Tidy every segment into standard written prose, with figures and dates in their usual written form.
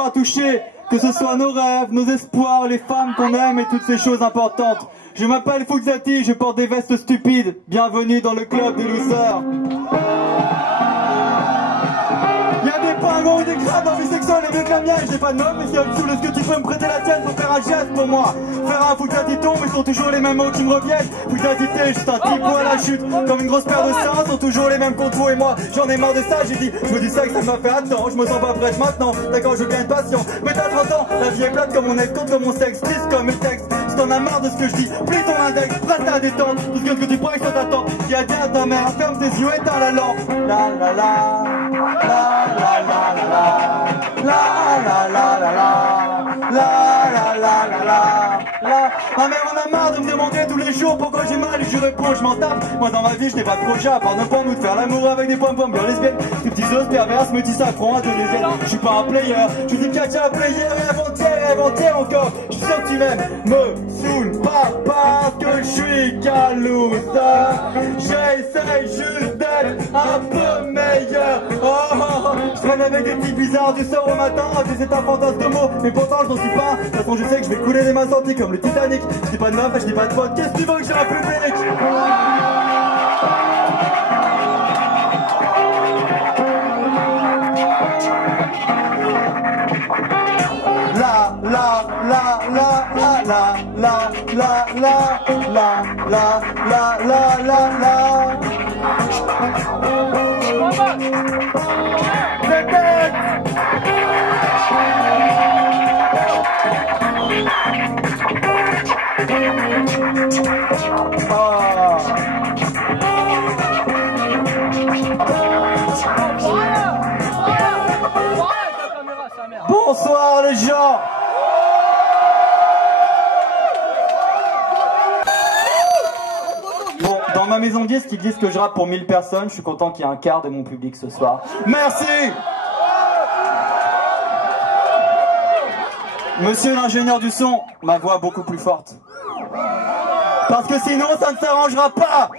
pouvoir toucher, que ce soit nos rêves, nos espoirs, les femmes qu'on aime et toutes ces choses importantes. Je m'appelle Fuxati, je porte des vestes stupides. Bienvenue dans le club des losers. Y'a des pingons ou des crabes dans mes sections, les mieux que la mienne. J'ai pas de note, mais si au-dessous, est-ce que tu peux me prêter la tienne pour faire un geste pour moi? Faire un Fuxati tombe, ils sont toujours les mêmes mots qui me reviennent. Fuxati t'es juste un type à la chute. Comme une grosse paire de seins, sont toujours les mêmes contours. Et moi, j'en ai marre de ça, j'ai dit, je me dis ça que ça m'a fait attends. Je me sens pas prête maintenant, d'accord, je gagne passion. Mais t'as 30 ans, la vie est plate comme mon escompte, comme mon sexe, triste comme mes textes. Si t'en as marre de ce que je dis, plie ton index, prête à détendre. Tout ce que tu prends et ça t'attend. Qui a dit à ta mère, ferme tes yeux, éteins la lampe. La la la, la la la la, la la la la la, la la la la la. Ma mère en a marre de me demander tous les jours pourquoi j'ai mal et je réponds, je m'en tape. Moi dans ma vie je n'ai pas de projet à part de pour nous de faire l'amour avec des pom-pom bien lesbiennes. Des petits os perverses, me disent affront à Indonésienne. Je suis pas un player, je dis Katia un player et avant-hier encore. Je suis sûr que tu m'aimes, me saoule pas parce que je suis qu'un loser. J'essaye juste d'être un peu meilleur. Je traîne avec des petits bizarres du soir au matin, c'est un fantasme de mots, mais pourtant je n'en suis pas. De toute façon je sais que je vais couler des mains sorties comme le Titanic. Je dis pas de meuf et je dis pas de faute, qu'est-ce que tu veux que j'ai un public? La la la la la la la la la la la la la la la. Bonsoir les gens. Bon, dans ma maison de disques, ils disent que je rappe pour 1000 personnes. Je suis content qu'il y ait un quart de mon public ce soir. Merci. Monsieur l'ingénieur du son, ma voix beaucoup plus forte. Parce que sinon ça ne s'arrangera pas.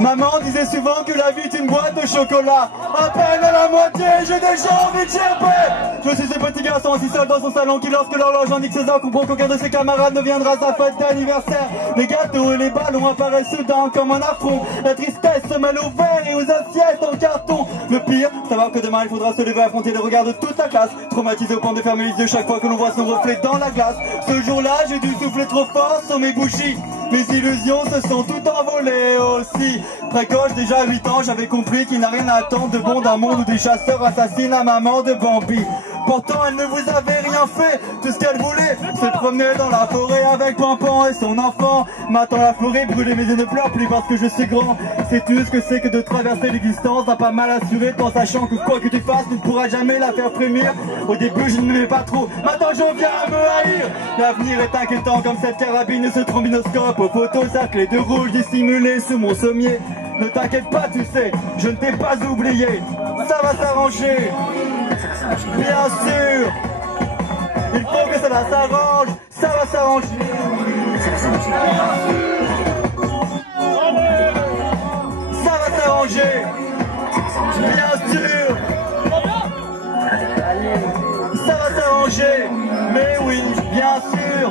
Maman disait souvent que la vie est une boîte de chocolat. À peine à la moitié, j'ai déjà envie de gerber. Je suis ce petit garçon assis seul dans son salon qui, lorsque l'horloge indique 16 heures, comprend qu'aucun de ses camarades ne viendra à sa fête d'anniversaire. Les gâteaux et les ballons apparaissent soudain comme un affront. La tristesse se mêle aux verres et aux assiettes en carton. Le pire, savoir que demain il faudra se lever à affronter le regard de toute la classe. Traumatisé au point de fermer les yeux chaque fois que l'on voit son reflet dans la glace. Ce jour-là, j'ai dû souffler trop fort sur mes bougies. Mes illusions se sont toutes envolées aussi. Précoce, déjà à 8 ans, j'avais compris qu'il n'a rien à attendre de bon d'un monde où des chasseurs assassinent la maman de Bambi. Pourtant elle ne vous avait rien fait, tout ce qu'elle voulait, se promener dans la forêt avec Pampan et son enfant. Maintenant la forêt brûlée mais je ne pleure plus parce que je suis grand. C'est tout ce que c'est que de traverser l'existence d'un pas mal assuré, en sachant que quoi que tu fasses, tu ne pourras jamais la faire frémir. Au début je ne l'aimais pas trop, maintenant j'en viens à me haïr. L'avenir est inquiétant comme cette carabine et ce trombinoscope aux photos cerclées de rouge dissimulées sous mon sommier. Ne t'inquiète pas, tu sais, je ne t'ai pas oublié. Ça va s'arranger, bien sûr. Il faut que cela s'arrange, ça va s'arranger. Ça va s'arranger, bien sûr. Ça va s'arranger, mais oui, bien sûr.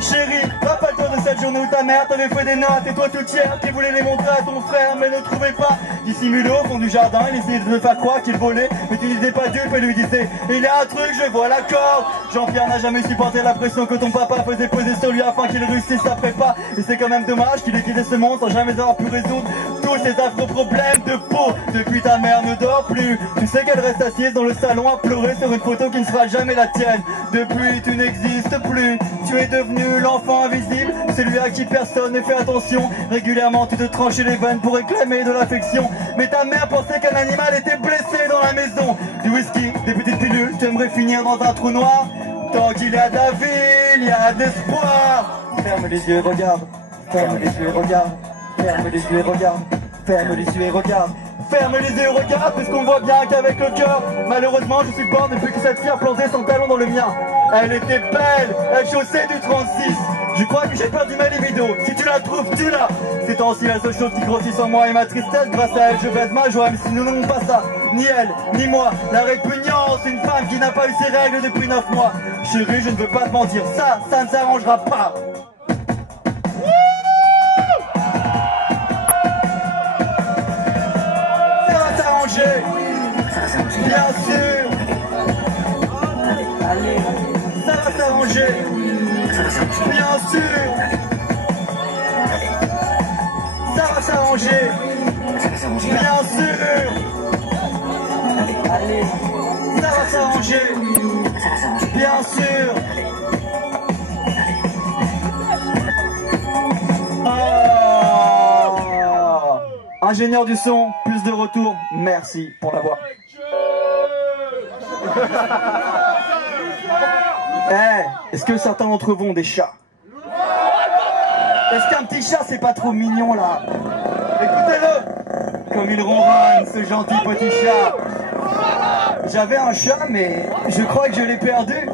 Chérie, rappelle-toi de cette journée où ta mère t'avait fait des notes et toi tout tiers qui voulait les montrer à ton frère mais ne trouvait pas. Dissimulé au fond du jardin, il essayait de me faire croire qu'il volait, mais tu n'étais pas dupe et lui disais il y a un truc, je vois la corde. Jean-Pierre n'a jamais supporté la pression que ton papa faisait poser sur lui afin qu'il réussisse sa prépa. Et c'est quand même dommage qu'il ait quitté ce monde sans jamais avoir pu résoudre tous ces affreux problèmes de peau. Depuis ta mère ne dort plus, tu sais qu'elle reste assise dans le salon à pleurer sur une photo qui ne sera jamais la tienne. Depuis tu n'existes plus, tu es devenu l'enfant invisible, celui à qui personne ne fait attention. Régulièrement tu te tranchais les veines pour réclamer de l'affection, mais ta mère pensait qu'un animal était blessé dans la maison. Du whisky, des petites pilules, tu aimerais finir dans un trou noir. Tant qu'il y a de la vie, il y a d'espoir. Ferme les yeux et regarde, ferme les yeux et regarde, ferme les yeux et regarde, ferme les yeux et regarde. Ferme les yeux et regarde, puisqu'on voit bien qu'avec le cœur, malheureusement je suis borné depuis que cette fille a plongé son talon dans dans le mien. Elle était belle, elle chaussait du 36. Je crois que j'ai perdu ma libido. Si tu la trouves, tu l'as. C'est ainsi la seule chose qui grossit en moi et ma tristesse. Grâce à elle, je baise ma joie, même si nous n'avons pas ça. Ni elle, ni moi. La répugnance, une femme qui n'a pas eu ses règles depuis 9 mois. Chérie, je ne veux pas te mentir, ça ne s'arrangera pas. Ça va s'arranger, bien sûr. Ça va s'arranger, bien sûr. Ça va s'arranger, bien sûr. Ça va s'arranger, bien sûr. Oh. Ingénieur du son, plus de retour, merci pour l'avoir. Est-ce que certains d'entre vous ont des chats? Est-ce qu'un petit chat c'est pas trop mignon là? Écoutez-le, comme il ronronne ce gentil petit chat. J'avais un chat mais je crois que je l'ai perdu.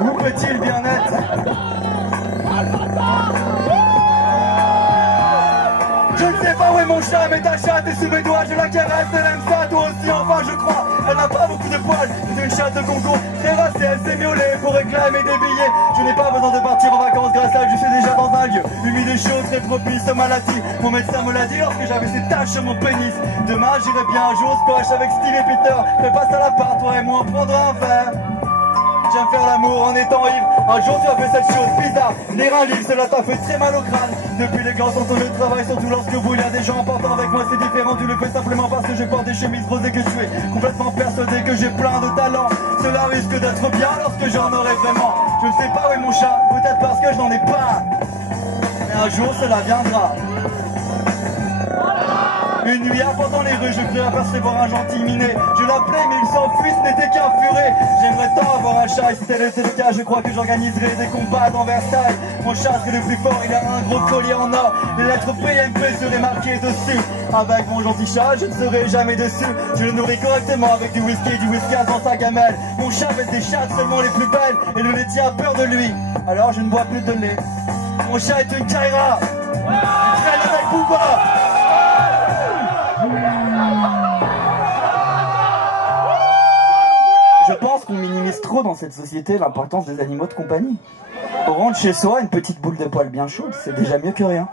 Où peut-il bien être? Je ne sais pas où est mon chat, mais ta chatte est sous mes doigts, je la caresse, elle aime ça, toi aussi, enfin je crois. Elle n'a pas beaucoup de poils, c'est une chatte de Congo, très rassée, elle s'est miaulée pour réclamer des billets. Je n'ai pas besoin de partir en vacances grâce à elle, je suis déjà dans un lieu humide et chaud, très propice aux maladies. Mon médecin me l'a dit lorsque j'avais ces taches sur mon pénis. Demain j'irai bien un jour squash avec Steve et Peter, fais pas ça à la part, toi et moi on prendra un verre. J'aime faire l'amour en étant ivre. Un jour tu as fait cette chose bizarre. Les reins libres, cela t'a fait très mal au crâne. Depuis les glaces on le travail, surtout lorsque vous, il y a des gens importants avec moi, c'est différent. Tu le fais simplement parce que je porte des chemises roses et que tu es complètement persuadé que j'ai plein de talent. Cela risque d'être bien lorsque j'en aurai vraiment. Je ne sais pas où est mon chat, peut-être parce que je n'en ai pas. Mais un jour cela viendra. Une nuit, arpentant les rues, je crus apercevoir un gentil minet. Je l'appelais, mais il s'enfuit, ce n'était qu'un furet. J'aimerais tant avoir un chat, et si tel était le cas, je crois que j'organiserais des combats dans Versailles. Mon chat serait le plus fort, il a un gros collier en or. Les lettres PMP seraient marquées dessus. Avec mon gentil chat, je ne serai jamais dessus. Je le nourris correctement avec du whisky dans sa gamelle. Mon chat fait des chattes seulement les plus belles, et le laitier a peur de lui. Alors je ne bois plus de lait. Mon chat est une Kaira. Il traîne avec Booba. Je pense qu'on minimise trop dans cette société l'importance des animaux de compagnie. On rentre chez soi, une petite boule de poils bien chaude, c'est déjà mieux que rien.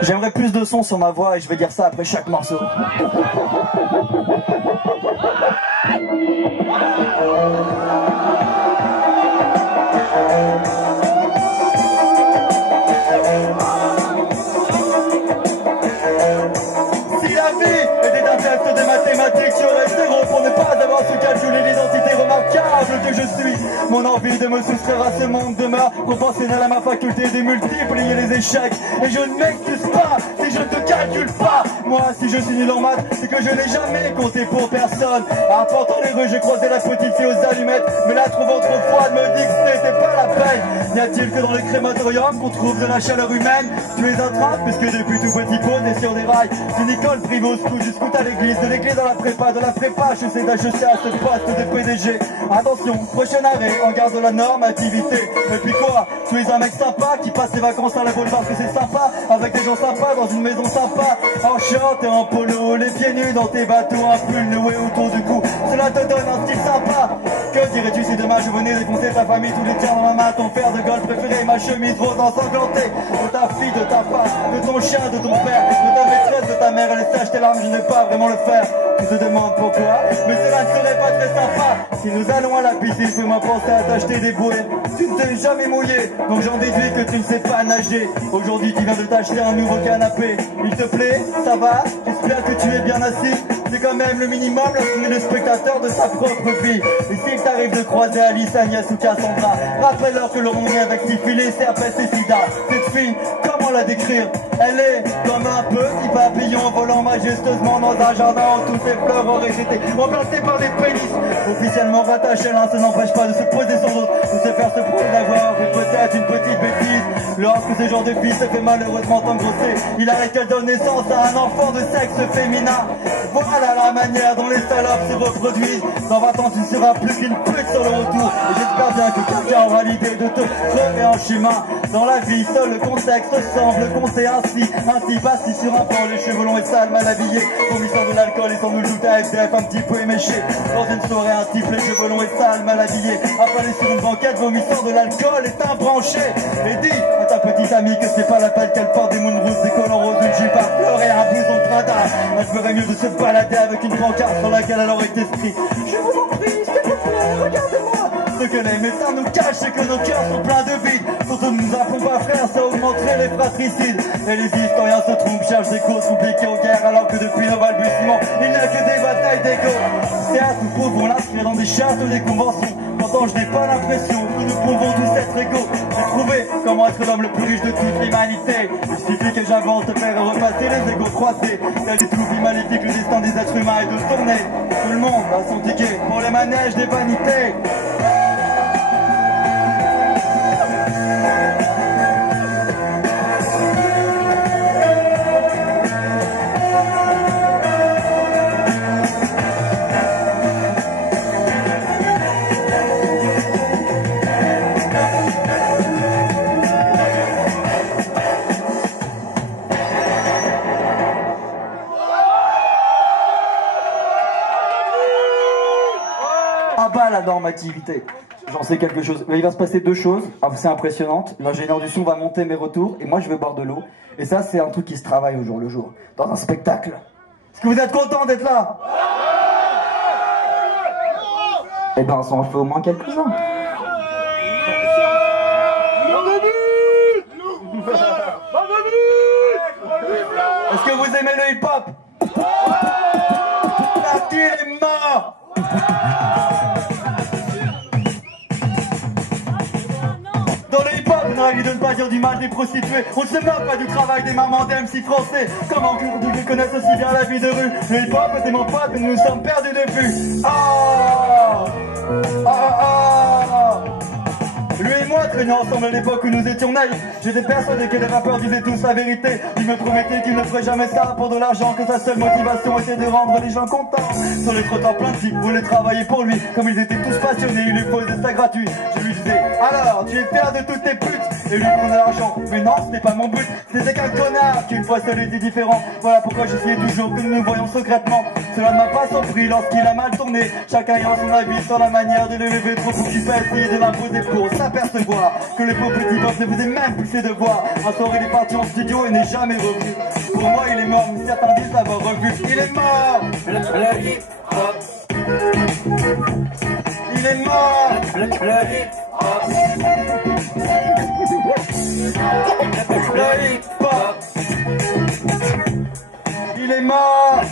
J'aimerais plus de son sur ma voix et je vais dire ça après chaque morceau. Si la vie était un test de mathématiques, j'aurais zéro pour ne pas avoir su calculer l'identité remarquable que je suis. Mon envie de me soustraire à ce monde demeure proportionnelle à ma faculté de multiplier les échecs. Et je ne m'excuse pas si je ne te calcule pas. Moi, si je suis nul en maths, c'est que je n'ai jamais compté pour personne. Arpentant les rues, j'ai croisé la petite fille aux allumettes, mais la trouvant trop froide me dit que ce n'était pas la peine. N'y a-t-il que dans le crématorium qu'on trouve de la chaleur humaine? Tu es un train, puisque depuis tout petit posé sur des rails. D'une école privée au scout, jusqu'où à l'église, de l'église à la prépa, de la prépa, je sais d'acheter à ce poste de PDG. Attention, prochain arrêt, en garde de la normativité. Et puis quoi? Tu es un mec sympa qui passe ses vacances à la boule parce que c'est sympa, avec des gens sympas dans une maison sympa, en short et en polo, les pieds nus dans tes bateaux, un pull noué autour du cou. Cela te donne un style sympa. Que dirais-tu si demain je venais défoncer ta famille, tous les tiens dans ma main, ton père de golf préféré, ma chemise rose ensanglantée, de ta fille, de ta femme, de ton chien, de ton père, de ta maîtresse, de ta mère, elle sèche tes larmes, je n'ai pas vraiment le faire. Tu te demandes pourquoi, mais cela ne serait pas très sympa. Si nous allons à la piscine, fais-moi penser à t'acheter des bouées. Tu ne t'es jamais mouillé, donc j'en déduis que tu ne sais pas nager. Aujourd'hui tu viens de t'acheter un nouveau canapé. Il te plaît? Ça va? J'espère que tu es bien assis. C'est quand même le minimum lorsqu'on est le spectateur de sa propre vie. Et s'il t'arrive de croiser Alice, Agnès ou Cassandra, rappelle-leur que le monde est avec syphilis, herpès et sida. Cette fille, comment la décrire? Elle est comme un petit papillon volant majestueusement dans un jardin où toutes ses fleurs auraient été remplacées par des pénis. Officiellement rattachées, l'un ne n'empêche pas de se poser sur l'autre, de se faire ce procès d'avoir fait peut-être une petite bêtise. Lorsque ce genre de fille se fait malheureusement engrosser, il arrête qu'elle donne naissance à un enfant de sexe féminin. Voilà la manière dont les salopes se reproduisent. Dans 20 ans tu ne seras plus qu'une pute sur le retour. Et j'espère bien que quelqu'un aura l'idée de te crever en chemin. Dans la vie, seul le contexte semble compter ainsi. Un type assis sur un banc, les cheveux longs et sales, mal habillé, vomissant de l'alcool et sans nul doute à SDF un petit peu éméché. Dans une soirée, un type, les cheveux longs et sales, mal habillé, affalé sur une banquette, vomissant de l'alcool est un branché. Et dis à ta petite amie que c'est pas la peine qu'elle porte des moonroots, des collants roses, une jupe à fleurs et un blouson de prada. Elle ferait mieux de se balader avec une pancarte sur laquelle elle aurait écrit: je vous en prie, s'il vous plaît, regardez-moi. Ce que les médecins nous cachent, c'est que nos cœurs sont pleins de vide. Surtout ne nous appelons pas frères, ça augmenterait les fratricides. Et les historiens se trompent, cherchent des causes compliquées aux guerres, alors que depuis nos balbutiements, il n'y a que des batailles d'ego. Certes, nous pouvons l'inscrire dans des chartes, des conventions. Pourtant, je n'ai pas l'impression que nous pouvons tous être égaux. J'ai trouvé comment être l'homme le plus riche de toute l'humanité. Il suffit que j'avance de faire repasser les égaux croisés. Tel des troubles magnifiques, le destin des êtres humains est de tourner. Tout le monde a son ticket pour les manèges des vanités. Ah bah la normativité, j'en sais quelque chose. Mais il va se passer deux choses assez impressionnantes. L'ingénieur du son va monter mes retours et moi je vais boire de l'eau. Et ça c'est un truc qui se travaille au jour le jour, dans un spectacle. Est-ce que vous êtes contents d'être là? Eh ben ça en fait au moins quelques-uns. Est-ce que vous aimez le hip-hop? Parti les morts. Dans le hip-hop, on a envie de ne pas dire du mal des prostituées. On ne se moque pas du travail des mamans d'MC français. Comment qu'ils connaissent aussi bien la vie de rue. Le hip-hop était mon pote et nous nous sommes perdus de vue. Lui et moi traînions ensemble à l'époque où nous étions naïfs. J'étais persuadé que les rappeurs disaient tous la vérité. Ils me promettaient qu'ils ne feraient jamais ça pour de l'argent, que sa seule motivation était de rendre les gens contents. Sur les trottoirs, plein de types voulaient travailler pour lui. Comme ils étaient tous passionnés, il lui faisait ça gratuit. Je lui disais: alors, tu es fier de toutes tes putes? Et lui prenait l'argent. Mais non, c'était pas mon but. C'était qu'un connard qui une fois seul était différent. Voilà pourquoi j'essayais toujours que nous nous voyions secrètement. Cela ne m'a pas surpris lorsqu'il a mal tourné. Chacun ayant son avis sur la manière de l'élever trop occupé à essayer de l'imposer pour s'apercevoir que le pauvre petit boss ne faisait même plus ses devoirs. Un soir il est parti en studio et n'est jamais revenu. Pour moi il est mort, mais certains disent l'avoir revu. Il est mort. Il est mort. Il est mort.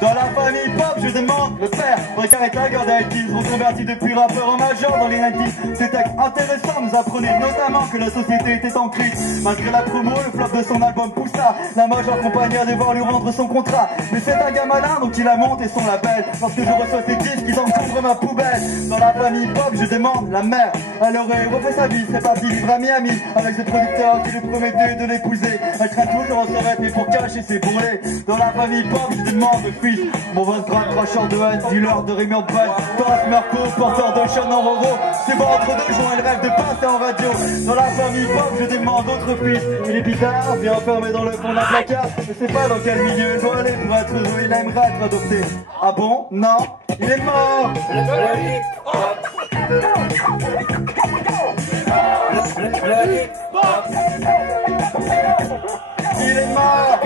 Dans la famille pop, je demande le père. Breaker et Tiger d'IT, reconvertis depuis rappeur en major dans les 90s. Ces textes intéressants nous apprenaient notamment que la société était en crise. Malgré la promo, le flop de son album poussa la major compagnie à devoir lui rendre son contrat. Mais c'est un gars malin, donc il a monté son label. Lorsque je reçois ces disques, ils encombrent ma poubelle. Dans la famille pop, je demande la mère. Elle aurait refait sa vie, c'est parti vivre à Miami avec ce producteur qui lui promettait de l'épouser. Elle craint toujours en serait, mais pour cacher ses bourrelets. Dans la famille pop, je demande le fils. Mon 23 cracheur de haine, dealer de Rémy de balle, Taras Marco, porteur de chaîne en roro. C'est bon entre deux jours, elle rêve de passer en radio. Dans la famille pop, je demande autre fils. Il est bizarre, bien enfermé dans le fond d'un placard. Je sais pas dans quel milieu il doit aller pour être heureux, il aimerait être adopté. Ah bon? Non, il est mort. Il est mort. Il est mort.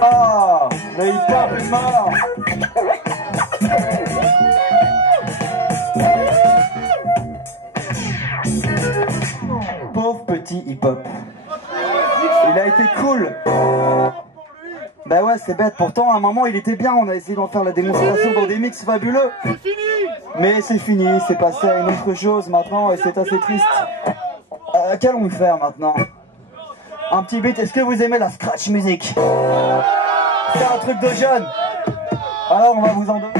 Ah, le hip-hop est mort. Pauvre petit hip-hop. Il a été cool. Bah ouais, c'est bête. Pourtant, à un moment, il était bien. On a essayé d'en faire la démonstration dans des mix fabuleux. Mais c'est fini, c'est passé à une autre chose maintenant et c'est assez triste. Qu'allons-nous faire maintenant? Un petit beat, est-ce que vous aimez la scratch music? C'est un truc de jeune. Alors on va vous en donner.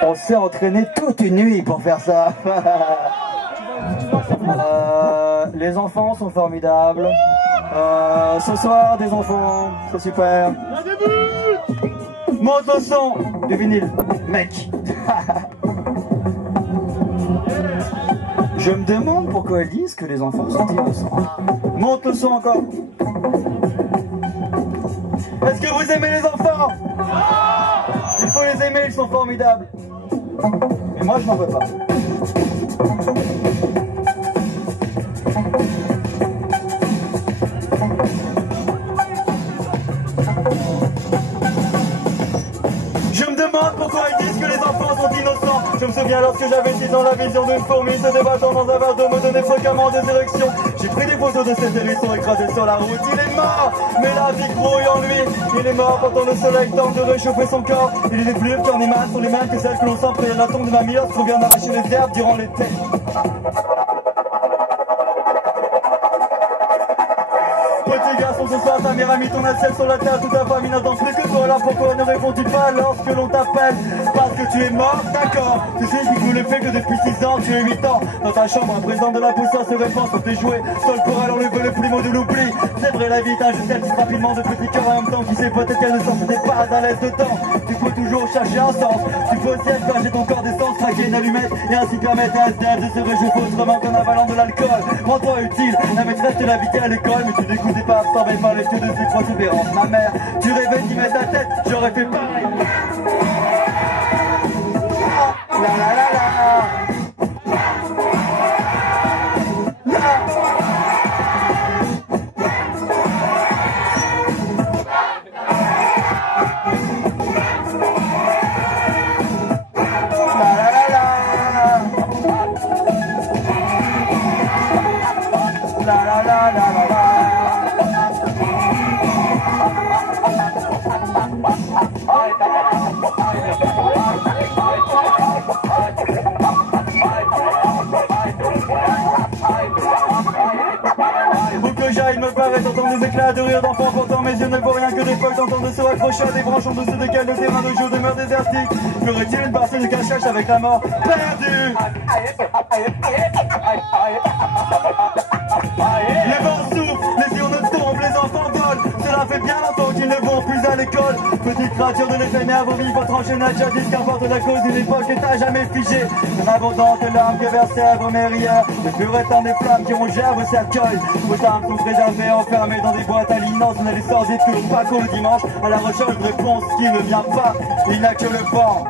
On s'est entraîné toute une nuit pour faire ça. Les enfants sont formidables. Ce soir, des enfants, c'est super. Monte le son du vinyle, mec. Je me demande pourquoi elles disent que les enfants sont innocents. Monte le son encore. Est-ce que vous aimez les enfants? Il faut les aimer, ils sont formidables. Mais moi, je n'en veux pas. Je me demande pourquoi ils disent que les enfants sont innocents. Je me souviens lorsque j'avais 6 ans, la vision d'une fourmi se débattant dans un verre d'eau me donnait fréquemment des érections. J'ai pris des photos de cet hérisson écrasé sur la route. Il est mort, mais la vie grouille en lui. Il est mort pourtant le soleil tente de réchauffer son corps. Et les plures qui en émanent sont les mêmes que celles que l'on sent près de la tombe de ma mère lorsqu'on vient d'arracher les herbes durant l'été. Petit garçon, ce soir ta mère a mis ton assiette sur la terre. Toute ta famille n'attend plus que toi. Alors pourquoi ne réponds-tu pas lorsque l'on t'appelle? Parce que tu es mort, d'accord. Tu sais que vous le fait que depuis 6 ans, tu es 8 ans. Dans ta chambre, un président de la poussière se répand sur tes jouets. Seul pour elle enlever le plumeau de l'oubli. C'est vrai, la vie est injuste, elle tisse rapidement de petits cœurs en même temps. Qui sait peut-être qu'elle ne sortait pas à l'aise dedans. Tu peux toujours chercher un sens. Tu peux aussi asperger ton corps d'essence, craquer une allumette et ainsi permettre à SDF de se réchauffer autrement qu'en avalant de l'alcool. Rends-toi utile, la maîtresse te l'invitait à l'école, mais tu n'écoutais pas, absorbé par les yeux de ses protubérances. Ma mère, tu rêvais d'y mettre ta tête, j'aurais fait pareil. La la la la. Il me paraît d'entendre des éclats de rire d'enfants. Pourtant mes yeux ne voient rien que des feuilles d'entendre de se raccrocher à des branches en dessous desquelles le terrain de jeu demeure désertique. Ferait-il une partie de cache-cache avec la mort perdue? Les vents soufflent, les urnes tombent, les enfants volent. Cela fait bien longtemps qu'ils ne vont plus à l'école. Petite créature de l'éphémère, vos vies, votre enchaînage jadis, qu'importe la cause d'une époque est à jamais figée. Une abondante larme que versée à vos mérières. Le pur étant des flammes qui rongèrent vos cercueils. Vos âmes sont préservées, enfermées dans des boîtes à linens. On a les sordides que l'on passe le dimanche à la recherche de réponse qui ne vient pas. Il n'y a que le vent.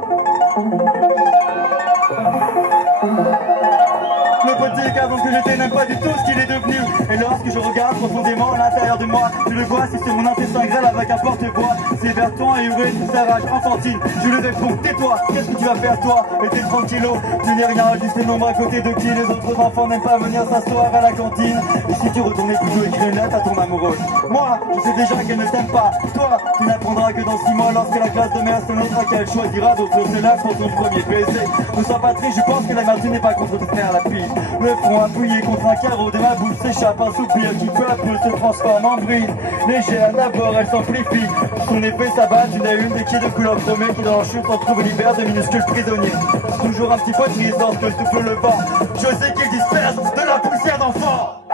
Le petit garçon que j'étais n'aime pas du tout ce qu'il est devenu. Et lorsque je regarde profondément à l'intérieur de moi, je le vois, si c'est mon intestin grêle avec un porte-voix. C'est Berton et Uré, toute sa rage enfantine. Je lui réponds, tais-toi, qu'est-ce que tu vas faire toi? Et tes 30 kilos, tu n'es rien, juste les nombres à côté de qui les autres enfants n'aiment pas venir s'asseoir à la cantine. Et si tu retournais plutôt écrire une lettre à ton amoureuse? Moi, je sais déjà qu'elle ne t'aime pas. Toi, tu n'apprendras que dans 6 mois, lorsque la classe de mère se notera, qu'elle choisira d'offrir ses lèvres pour son premier baiser. Ne sois pas triste, je pense que la merde n'est pas contre te faire la pile. Le front appuyé contre un carreau de ma bouche s'échappe un soupir qui peu à peu se transforme en brise. Légère d'abord, elle s'amplifie. Son effet s'abat une à une des quilles de couleur chromée qui dans leur chute retrouvent l'hiver de minuscules le prisonnier. Toujours un petit peu triste lorsque souffle le vent. Je sais qu'il disperse de la poussière d'enfant.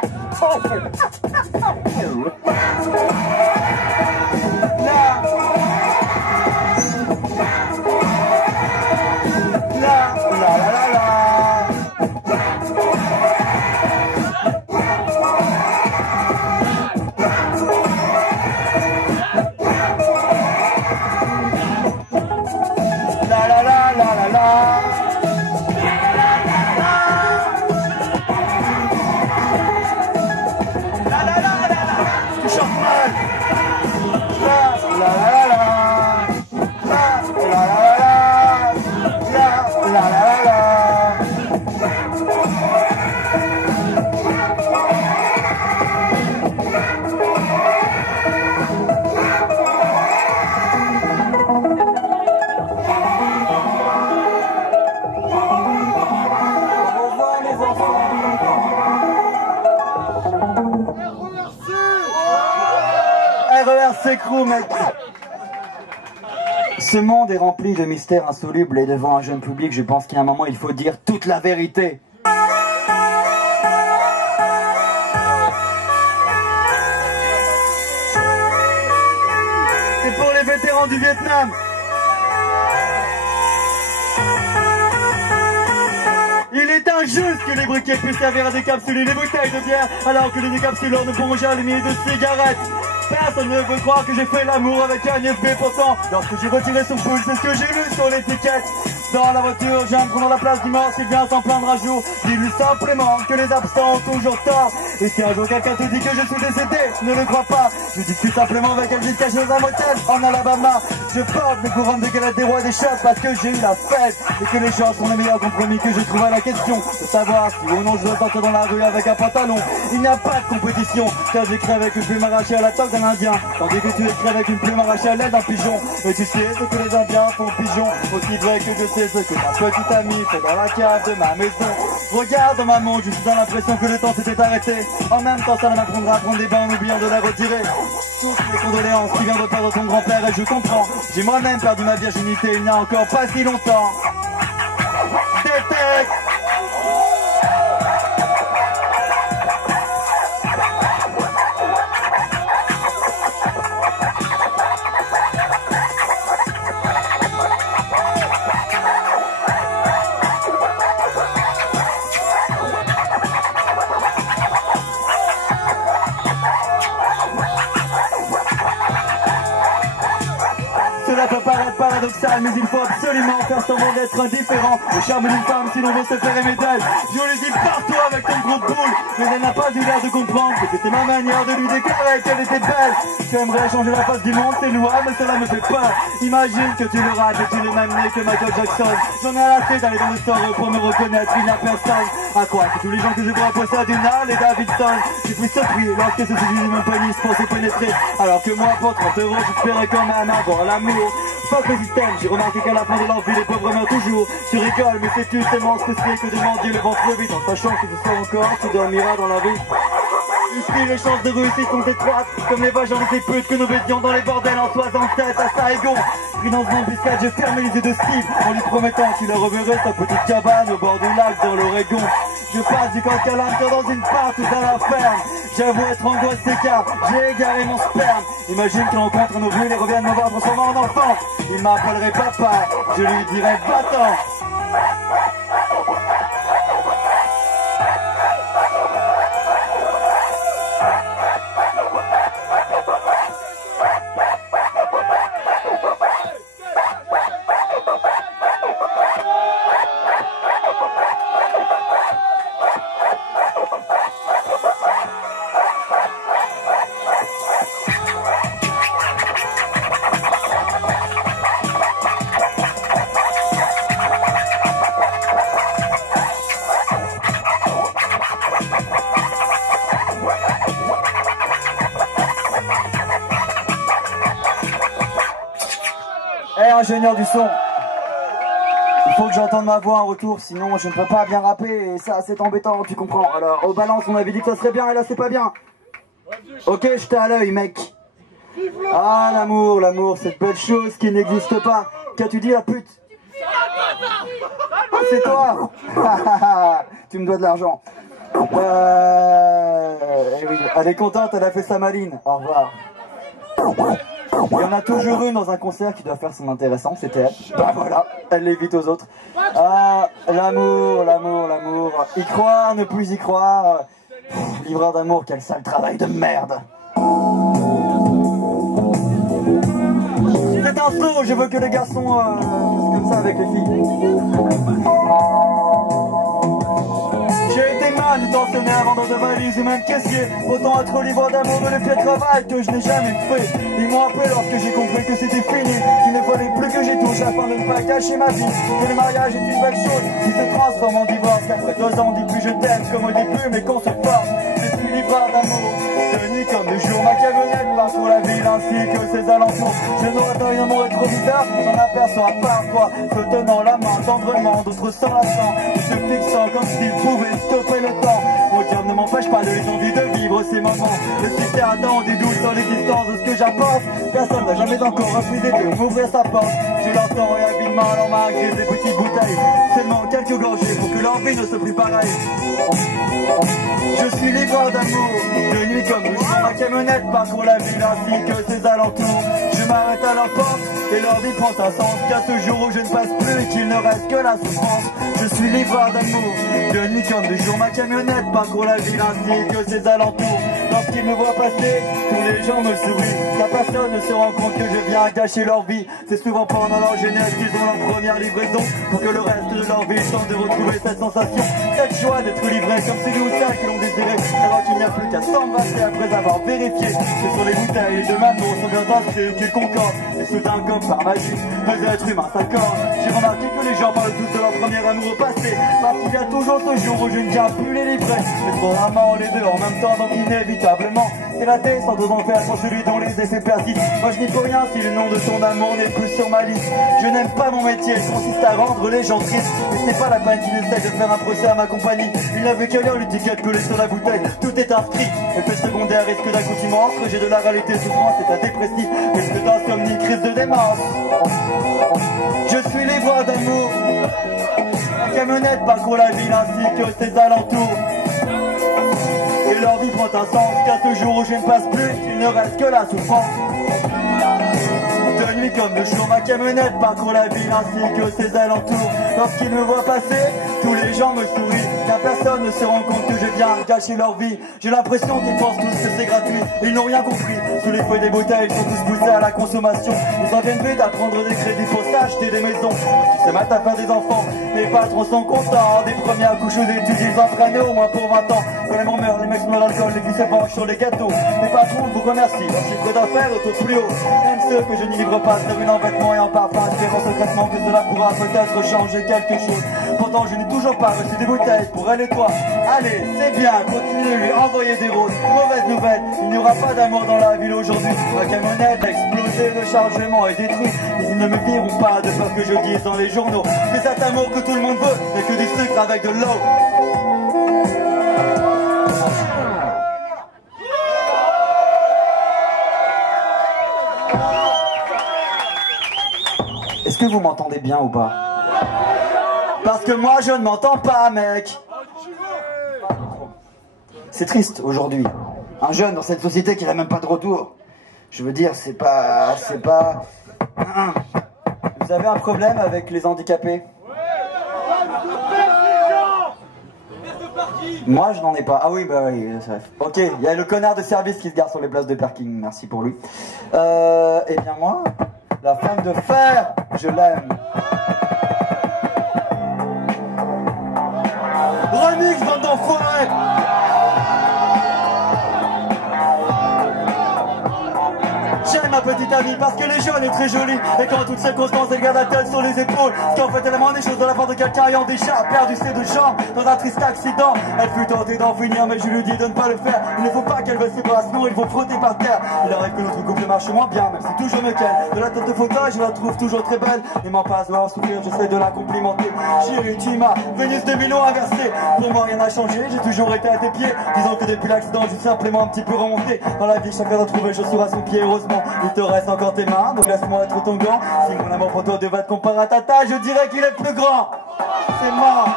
RERC crew, mec. Ce monde est rempli de mystères insolubles et devant un jeune public, je pense qu'à un moment, il faut dire toute la vérité. C'est pour les vétérans du Vietnam. Il est injuste que les briquets puissent servir à décapsuler les bouteilles de bière alors que les décapsuleurs ne pourront jamais de cigarettes. Personne ne veut croire que j'ai fait l'amour avec un IFB, pourtant lorsque j'ai retiré son pouce, c'est ce que j'ai lu sur l'étiquette. Dans la voiture, j'ai un trou dans la place du mort qui vient s'en plaindre un jour. Dis-lui simplement que les absents ont toujours tort. Et si un jour quelqu'un te dit que je suis décédé, ne le crois pas. Je discute simplement avec elle jusqu'à chez un motel en Alabama. Je porte mes couronnes de galette des rois des chocs parce que j'ai eu la fête. Et que les gens sont les meilleurs compromis que je trouve à la question de savoir si ou non je dois sortir dans la rue avec un pantalon. Il n'y a pas de compétition, car j'écris avec une plume arrachée à la toque d'un indien, tandis que tu écris avec une plume arrachée à l'aile d'un pigeon. Et tu sais ce que les indiens font pigeon, aussi vrai que je sais ce que ma petite amie fait dans la cave de ma maison. Regarde dans ma montre, je suis dans l'impression que le temps s'était arrêté. En même temps, ça m'apprendra à prendre des bains en oubliant de la retirer. Toutes mes condoléances, tu viens de perdre ton grand-père et je comprends. J'ai moi-même perdu ma virginité il n'y a encore pas si longtemps. Détecte. Cela peut paraître paradoxal, mais il faut absolument faire semblant d'être indifférent au charme d'une femme si l'on veut se faire aimer d'elle. Je les dis partout avec ton gros boule, mais elle n'a pas eu l'air de comprendre que c'était ma manière de lui déclarer qu'elle était belle. J'aimerais changer la face du monde, c'est louable, mais cela me fait peur. Imagine que tu le rates et tu le même né que Michael Jackson. J'en ai assez d'aller dans le store pour me reconnaître, il n'y a personne. À quoi que tous les gens que je vois possèdent une Harley et Davidson. Je suis surpris lorsque ce sujet mon pénis pour se pénétrer, alors que moi pour 30 euros j'espérais quand même avoir l'amour. Fuck le système, j'ai remarqué qu'à la fin de leur vie les pauvres meurent toujours. Tu rigoles, mais sais-tu tellement ce que c'est que de mendier le ventre vide en sachant que ce soir encore tu dormiras dans la rue. Ici les chances de réussite sont étroites, comme les vagins de ces putes que nous baisions dans les bordels en 67 à Saigon. Pris dans une embuscade, j'ai fermé les yeux de Steve en lui promettant qu'il le reverrait sa petite cabane au bord du lac dans l'Oregon. Je passe du coq à l'âne dans une part tout à la ferme. J'avoue être angoissé car j'ai égaré mon sperme. Imagine qu'il rencontre nos vieux et revienne me voir transformé en enfant. Il m'appellerait papa, je lui dirais va-t'en. Ingénieur du son, il faut que j'entende ma voix en retour, sinon je ne peux pas bien rapper et ça c'est embêtant, tu comprends. Alors au balance on avait dit que ça serait bien et là c'est pas bien. Ok, je t'ai à l'œil mec. Ah l'amour, cette belle chose qui n'existe pas. Qu'as-tu dit la pute? C'est toi. Tu me dois de l'argent. Oui. Elle est contente, elle a fait sa maline. Au revoir. Il y en a toujours une dans un concert qui doit faire son intéressant, c'était elle. Bah voilà, elle l'évite aux autres. Ah, l'amour, l'amour, l'amour. Y croire, ne plus y croire. Livreur d'amour, quel sale travail de merde. C'est un slow, je veux que les garçons fassent comme ça avec les filles. J'ai été manutentionnaire, vendeur de valises et même caissier. Autant être livreur d'amour de le pied de travail que je n'ai jamais fait. Ils m'ont appelé lorsque j'ai compris que c'était fini, qu'il ne fallait plus que j'y touche afin de ne pas gâcher ma vie. Que le mariage est une belle chose qui se transforme en divorce. Qu'après 2 ans on dit plus je t'aime comme on dit plus mais qu'on se force. Je suis livreur d'amour, de nuit comme de jour. Ma camionnette parcourt la ville ainsi que ses alentours. Je n'aurais rien mon rétroviseur, j'en aperçois parfois se tenant la main tendrement, d'autres sans la sang, se fixant comme s'ils pouvaient stopper le temps. Aucun ne m'empêche pas de les envies de vivre ces moments. Le système attend des doutes sur l'existence de ce que j'apporte. Personne n'a jamais encore refusé de m'ouvrir sa porte. Je l'entends et habilement à leur main grise des petites bouteilles. Seulement quelques gorgées pour que leur vie ne soit plus pareille. Je suis livreur d'amour, de nuit comme le jour. Ma camionnette parcourt la ville ainsi que ses alentours. Je m'arrête à leur porte et leur vie prend un sens. Qu'à ce jour où je ne passe plus et qu'il ne reste que la souffrance. Je suis livreur d'amour, de nuit comme de jour. Ma camionnette parcourt la ville ainsi que ses alentours. Lorsqu'ils me voient passer, tous les gens me sourient. La personne ne se rend compte que je viens gâcher leur vie. C'est souvent pendant leur jeunesse qu'ils ont leur première livraison, pour que le reste de leur vie tente de retrouver cette sensation, cette joie d'être livré comme celui ou celle que l'on désirait, alors qu'il n'y a plus qu'à s'embrasser après avoir vérifié que sur les bouteilles de Manon sont bien inscrits qu'ils concordent. Et soudain comme par magie, 2 êtres humains s'accordent. J'ai remarqué que les gens parlent tous de leur premier amour au passé, parce qu'il y a toujours ce jour où je ne viens plus les livrer. Mais trop rarement les deux en même temps, donc inévitablement c'est la descente aux enfers pour celui dont les effets persistent. Moi je n'y peux rien si le nom de ton amour n'est plus sur ma liste. Je n'aime pas mon métier, il consiste à rendre les gens tristes. Mais ce n'est pas la peine qu'il essaie de faire un procès à ma compagnie. Il n'avait qu'à lire l'étiquette collée sur la bouteille. Tout est inscrit, effet secondaire, risque d'accoutumance, rejet de la réalité, souffrance, état dépressif, risque d'insomnie, crise de démence. Je suis livreur d'amour, ma camionnette parcourt la ville ainsi que ses alentours. Et leur vie prend un sens, qu'à ce jour où je ne passe plus, il ne reste que la souffrance. De nuit comme de jour, ma camionnette parcourt la ville ainsi que ses alentours. Lorsqu'ils me voient passer, tous les gens me sourient, car personne ne se rend compte que je viens gâcher leur vie. J'ai l'impression qu'ils pensent tous que c'est gratuit, ils n'ont rien compris. Sous les feux des bouteilles, ils sont tous poussés à la consommation. Ils en viennent vite à prendre des crédits pour s'acheter des maisons, qui se mettent à faire des enfants. Les patrons sont contents, des premières couches aux études, ils entraînent au moins pour 20 ans. Quand les gens meurent, les mecs se mettent à l'alcool, les filles se penchent sur les gâteaux. Les patrons vous remercient, leur chiffre d'affaires est au plus haut. Même ceux que je n'y livre pas, terminent en vêtements et en parfum, espérant secrètement que cela pourra peut-être changer quelque chose. Pourtant je n'ai toujours pas reçu des bouteilles pour elle et toi. Allez, c'est bien, continuez de lui envoyer des roses. Mauvaise nouvelle, il n'y aura pas d'amour dans la ville aujourd'hui. Ma camionnette a explosé, le chargement est détruit. Mais ils ne me diront pas de peur que je dise dans les journaux que cet amour que tout le monde veut n'est que du sucre avec de l'eau. Est-ce que vous m'entendez bien ou pas? Parce que moi je ne m'entends pas, mec. C'est triste aujourd'hui. Un jeune dans cette société qui n'a même pas de retour. Je veux dire, c'est pas... Vous avez un problème avec les handicapés? Moi je n'en ai pas. Ah oui, bah oui. Ok, il y a le connard de service qui se gare sur les places de parking. Merci pour lui. Eh bien moi, la femme de fer, je l'aime. Remix, bande d'enfoirés! J'aime ma petite amie parce que les jeunes est très jolie. Et qu'en toutes circonstances elle garde la tête sur les épaules. Ce qu'en fait elle a moins des choses de la part de quelqu'un ayant déjà perdu ses 2 jambes dans un triste accident. Elle fut tentée d'en finir mais je lui dis de ne pas le faire. Il ne faut pas qu'elle baisse ses bras sinon ils vont frotter par terre. Il arrive que notre couple marche moins bien même si toujours mieux qu'elle. De la tête de fauteuil je la trouve toujours très belle. N'aimant pas se voir souffrir j'essaie de la complimenter. Chérie tu m'as Vénus de Milo inversé. Pour moi rien n'a changé, j'ai toujours été à tes pieds. Disons que depuis l'accident j'ai simplement un petit peu remonté. Dans la vie chacun doit trouver chaussures à son pied. Heureusement il te reste reste encore tes mains, donc laisse-moi être ton gant. Si mon amour pour toi devait te comparer à ta taille, je dirais qu'il est plus grand. C'est mort.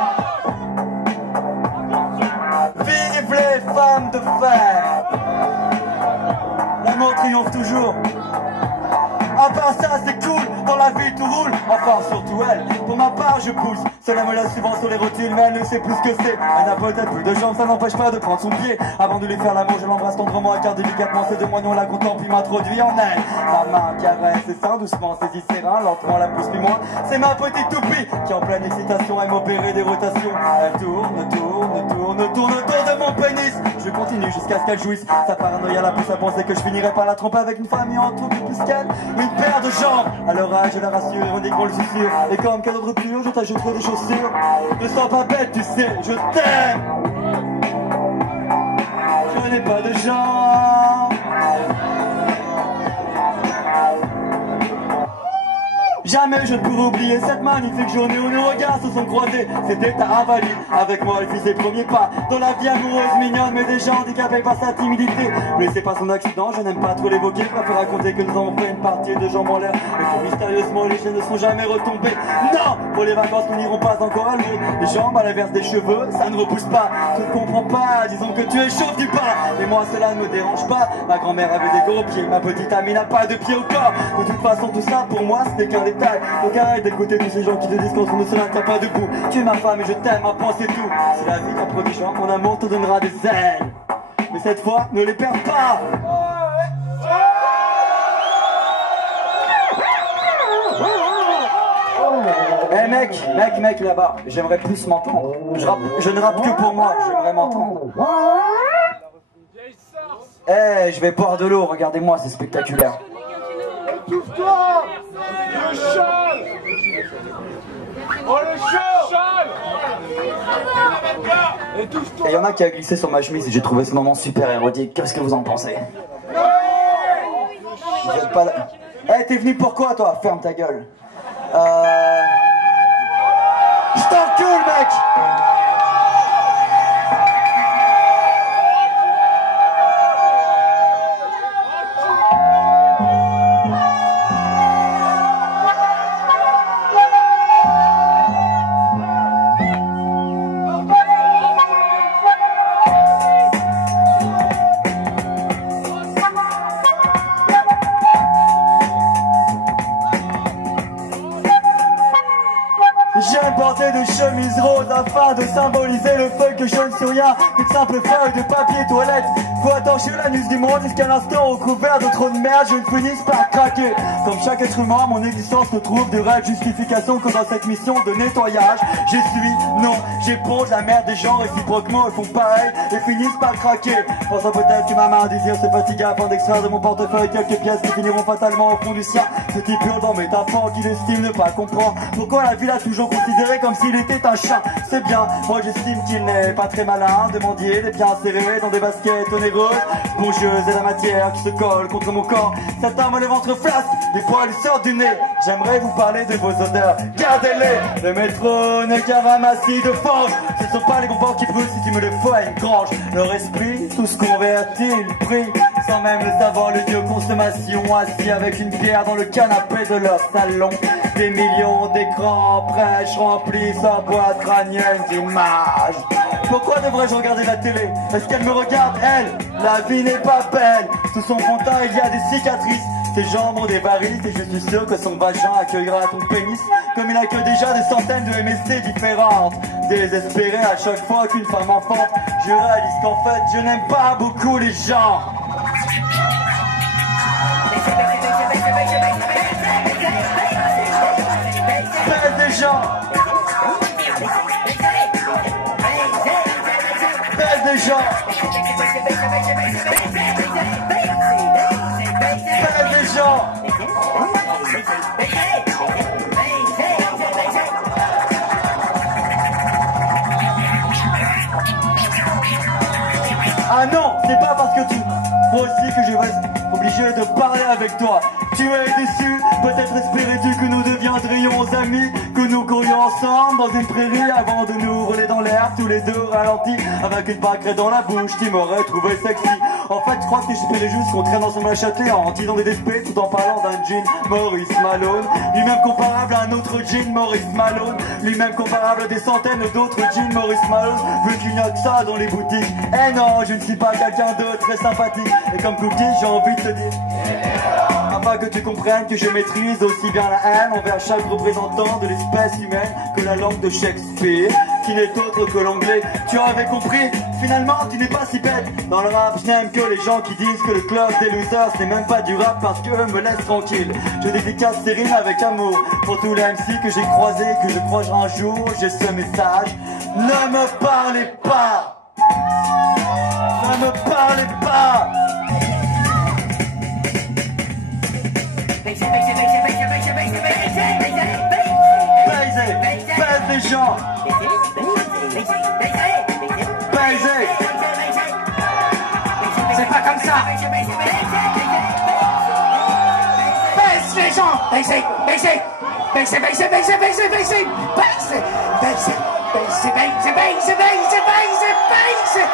Vive les femmes de fer. L'amour triomphe toujours. À part ça, c'est cool, dans la vie tout roule. Enfin, surtout elle, pour ma part, je pousse. Cela me laisse souvent sur les rotules, mais elle ne sait plus ce que c'est. Elle n'a peut-être plus de jambes, ça n'empêche pas de prendre son pied. Avant de lui faire l'amour, je l'embrasse tendrement, car délicatement, ces deux moignons la contemplent, puis m'introduit en elle. Ma main caresse ses seins, doucement saisit ses reins, lentement la pousse plus loin. C'est ma petite toupie qui, en pleine excitation, aime opérer des rotations. Elle tourne, tourne, tourne, tourne autour de mon pénis. Je continue jusqu'à ce qu'elle jouisse. Sa paranoïa la pousse à penser que je finirai par la tromper avec une famille en tout plus qu'elle. Une paire de jambes. À l'orage, je la rassure, ironiquement le susurre. Et comme cadeau de rupture, je t'ajouterai des chaussures. Ne sens pas bête, tu sais, je t'aime. Je n'ai pas de jambes. Jamais je ne pourrai oublier cette magnifique journée où nos regards se sont croisés. C'était à Avali, avec moi elle fit ses premiers pas dans la vie amoureuse mignonne, mais déjà handicapée par sa timidité. Blessé par son accident, je n'aime pas trop l'évoquer. Préfère raconter que nous avons fait une partie de jambes en l'air et que mystérieusement les chaînes ne sont jamais retombées. Non, pour les vacances nous n'irons pas encore à l'eau. Les jambes à l'inverse des cheveux, ça ne repousse pas. Tu ne comprends pas, disons que tu es chauve du pas. Mais moi cela ne me dérange pas. Ma grand-mère avait des gros pieds, ma petite amie n'a pas de pied au corps. De toute façon tout ça pour moi ce n'est qu'un détail. Donc arrête d'écouter tous ces gens qui te disent qu'on ne se tient pas debout. Tu es ma femme et je t'aime, un point c'est tout. Si la vie t'approvisionne, mon amour te donnera des ailes. Mais cette fois, ne les perds pas. Eh mec là-bas, j'aimerais plus m'entendre. Je ne rappe que pour moi, j'aimerais m'entendre. Eh, je vais boire de l'eau, regardez-moi, c'est spectaculaire. Étouffe-toi! Le châle! Oh le châle! Étouffe-toi! Et il y en a qui a glissé sur ma chemise et j'ai trouvé ce moment super érotique. Qu'est-ce que vous en pensez? Vous êtes pas là. Eh, t'es venu pour quoi toi? Ferme ta gueule. Je t'encule mec! J'aime porter de chemises roses afin de symboliser le fait que je ne suis rien qu'une simple feuille de papier toilette. Faut attacher l'anus du monde jusqu'à l'instant recouvert de trop de merde, je ne finisse par craquer. Comme chaque être humain, mon existence ne trouve de réelle justification que dans cette mission de nettoyage. J'essuie, non, j'éponge la merde des gens réciproquement, ils font pareil et finissent par craquer. Pensant peut-être que ma main à désir se fatigue afin d'extraire de mon portefeuille quelques pièces qui finiront fatalement au fond du sien. Ce type hurle dans mes tympans qui estime ne pas comprendre pourquoi la vie l'a toujours considéré comme s'il était un chien. C'est bien, moi j'estime qu'il n'est pas très malin de mendier les pieds serrés dans des baskets onéreuses, spongieuses et la matière qui se colle contre mon corps. Cet homme a le ventre flasque, des poils sortent du nez. J'aimerais vous parler de vos odeurs, gardez-les. Le métro n'est qu'un ramassis de fange. Ce sont pas les bonbons qui poussent si tu me le faut à une grange. Leur esprit, tout ce qu'on vertit, ils prient sans même le savoir, le dieu consommation, assis avec une bière dans le canapé de leur salon. Des millions d'écrans prêches remplissent en boîte crânienne d'images. Pourquoi devrais-je regarder la télé? Est-ce qu'elle me regarde, elle? La vie n'est pas belle. Sous son fond de teint, il y a des cicatrices. Ses jambes ont des varices et je suis sûr que son vagin accueillera ton pénis comme il accueille déjà des centaines de MST différentes. Désespéré à chaque fois qu'une femme enfante, je réalise qu'en fait je n'aime pas beaucoup les gens. Baise des gens. Baise des gens. Baise des gens. Ah non, c'est pas parce que tu... Moi aussi que je reste obligé de parler avec toi. Tu es déçu, peut-être espérais-tu que nous deviendrions serions amis, que nous courions ensemble dans une prairie avant de nous rouler dans l'air, tous les deux ralentis, avec une pâquerette dans la bouche qui m'aurait trouvé sexy. En fait, je crois que j'espérais juste qu'on traîne ensemble à Châtelet en disant des despés tout en parlant d'un jean Maurice Malone, lui-même comparable à un autre jean Maurice Malone, lui-même comparable à des centaines d'autres jeans Maurice Malone, vu qu'il n'y a que ça dans les boutiques. Eh non, je ne suis pas quelqu'un de très sympathique, et comme Cookie, j'ai envie de te dire afin que tu comprennes que je maîtrise aussi bien la haine envers chaque représentant de l'espèce humaine que la langue de Shakespeare, qui n'est autre que l'anglais. Tu avais compris, finalement tu n'es pas si bête. Dans le rap, je n'aime que les gens qui disent que le club des losers c'est même pas du rap parce qu'eux me laissent tranquille. Je dédicace ces rimes avec amour pour tous les MC que j'ai croisés, que je croiserai un jour. J'ai ce message: ne me parlez pas, ne me parlez pas. Baise les gens. Baiser. C'est pas comme ça. Baise les gens. Baiser, baiser. Baiser, baiser, baiser, baiser, baiser. Baiser, baiser, baiser, baiser, baiser, baiser, baiser, baiser.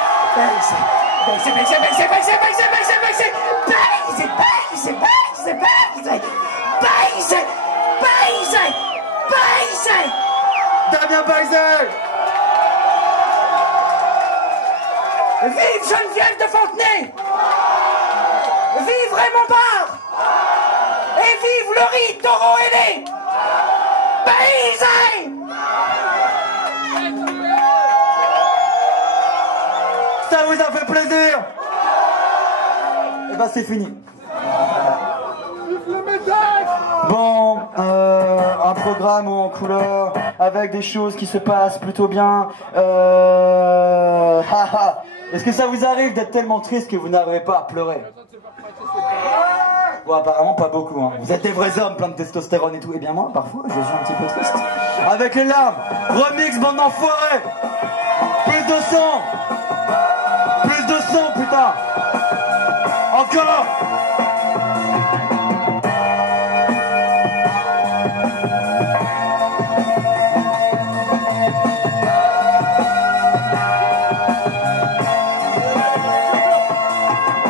Baiser, baiser, baiser, baiser, baiser, baiser, baiser, baiser. Baiser, baiser, baiser, baiser. Baiser, baiser, baiser. Damien Baiser. Vive Geneviève de Fontenay! Vive Raymond Barre! Et vive Laurie Taureau ailé! Baiser! Ça vous a fait plaisir? Et ben c'est fini. Bon, un programme en couleur, avec des choses qui se passent plutôt bien. Est-ce que ça vous arrive d'être tellement triste que vous n'arrivez pas à pleurer? Bon, apparemment pas beaucoup, hein. Vous êtes des vrais hommes, plein de testostérone et tout. Et bien moi, parfois, je suis un petit peu triste. Avec les larmes, remix, bande d'enfoirés. Plus de son. Plus de son, putain. Encore.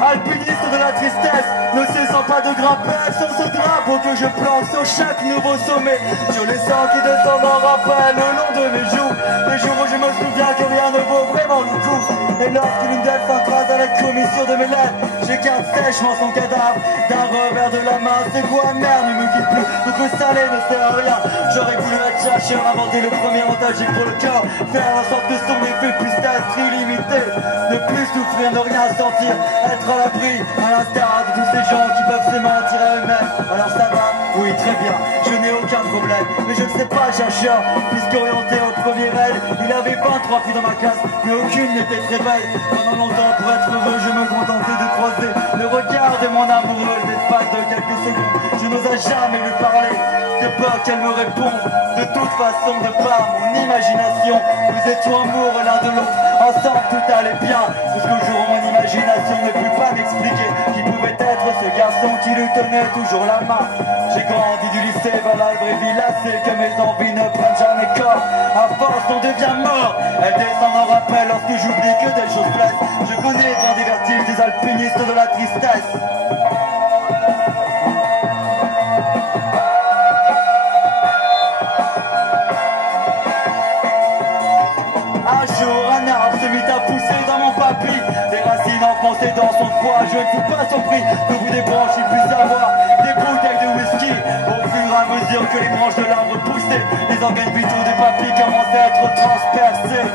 Alpiniste de la tristesse, ne cessant pas de grimper sur ce drapeau que je plante sur chaque nouveau sommet. Sur les sangs qui descendent en rappel le long de mes joues, les jours où je me souviens que rien ne vaut vraiment le coup. Et lorsque l'une d'elles s'encrase à la commissure de mes lèvres, j'écarte sèchement son cadavre d'un revers de la main. C'est quoi merde, ne me quitte plus, donc le salé ne sert à rien. J'aurais voulu être chercheur, inventer le premier antalgique pour le corps, faire en sorte que son effet puisse être illimité, ne plus souffrir, ne rien sentir, être à l'abri, à l'instar de tous ces gens qui peuvent se mentir à eux-mêmes. Alors ça va? Oui, très bien, je n'ai aucun problème, mais je ne sais pas chercheur, puisqu'orienté au premier aile, il avait 23 filles dans ma classe, mais aucune n'était très belle. Pendant longtemps, pour être heureux, je me contentais de croiser le regard de mon amoureuse l'espace de quelques secondes. Je n'osais jamais lui parler, de peur qu'elle me réponde. De toute façon, de par mon imagination, nous étions amoureux l'un de l'autre, ensemble tout allait bien, jusqu'au jour où mon imagination ne put pas m'expliquer qui pouvait être ce garçon qui lui tenait toujours la main. J'ai grandi du lycée vers la vraie vie lassée, que mes envies ne prennent jamais corps. À force on devient mort, elles descendent en rappel lorsque j'oublie que des choses blessent. Je connais bien des vertiges des alpinistes de la tristesse. Un jour, un arbre se mit à pousser dans mon papy, des racines enfoncées dans son foie. Je ne fus pas surpris qu'au bout des branches il puisse avoir des bouteilles de whisky. Au fur et à mesure que les branches de l'arbre poussaient, les organes vitaux du papy commençaient à être transpercés.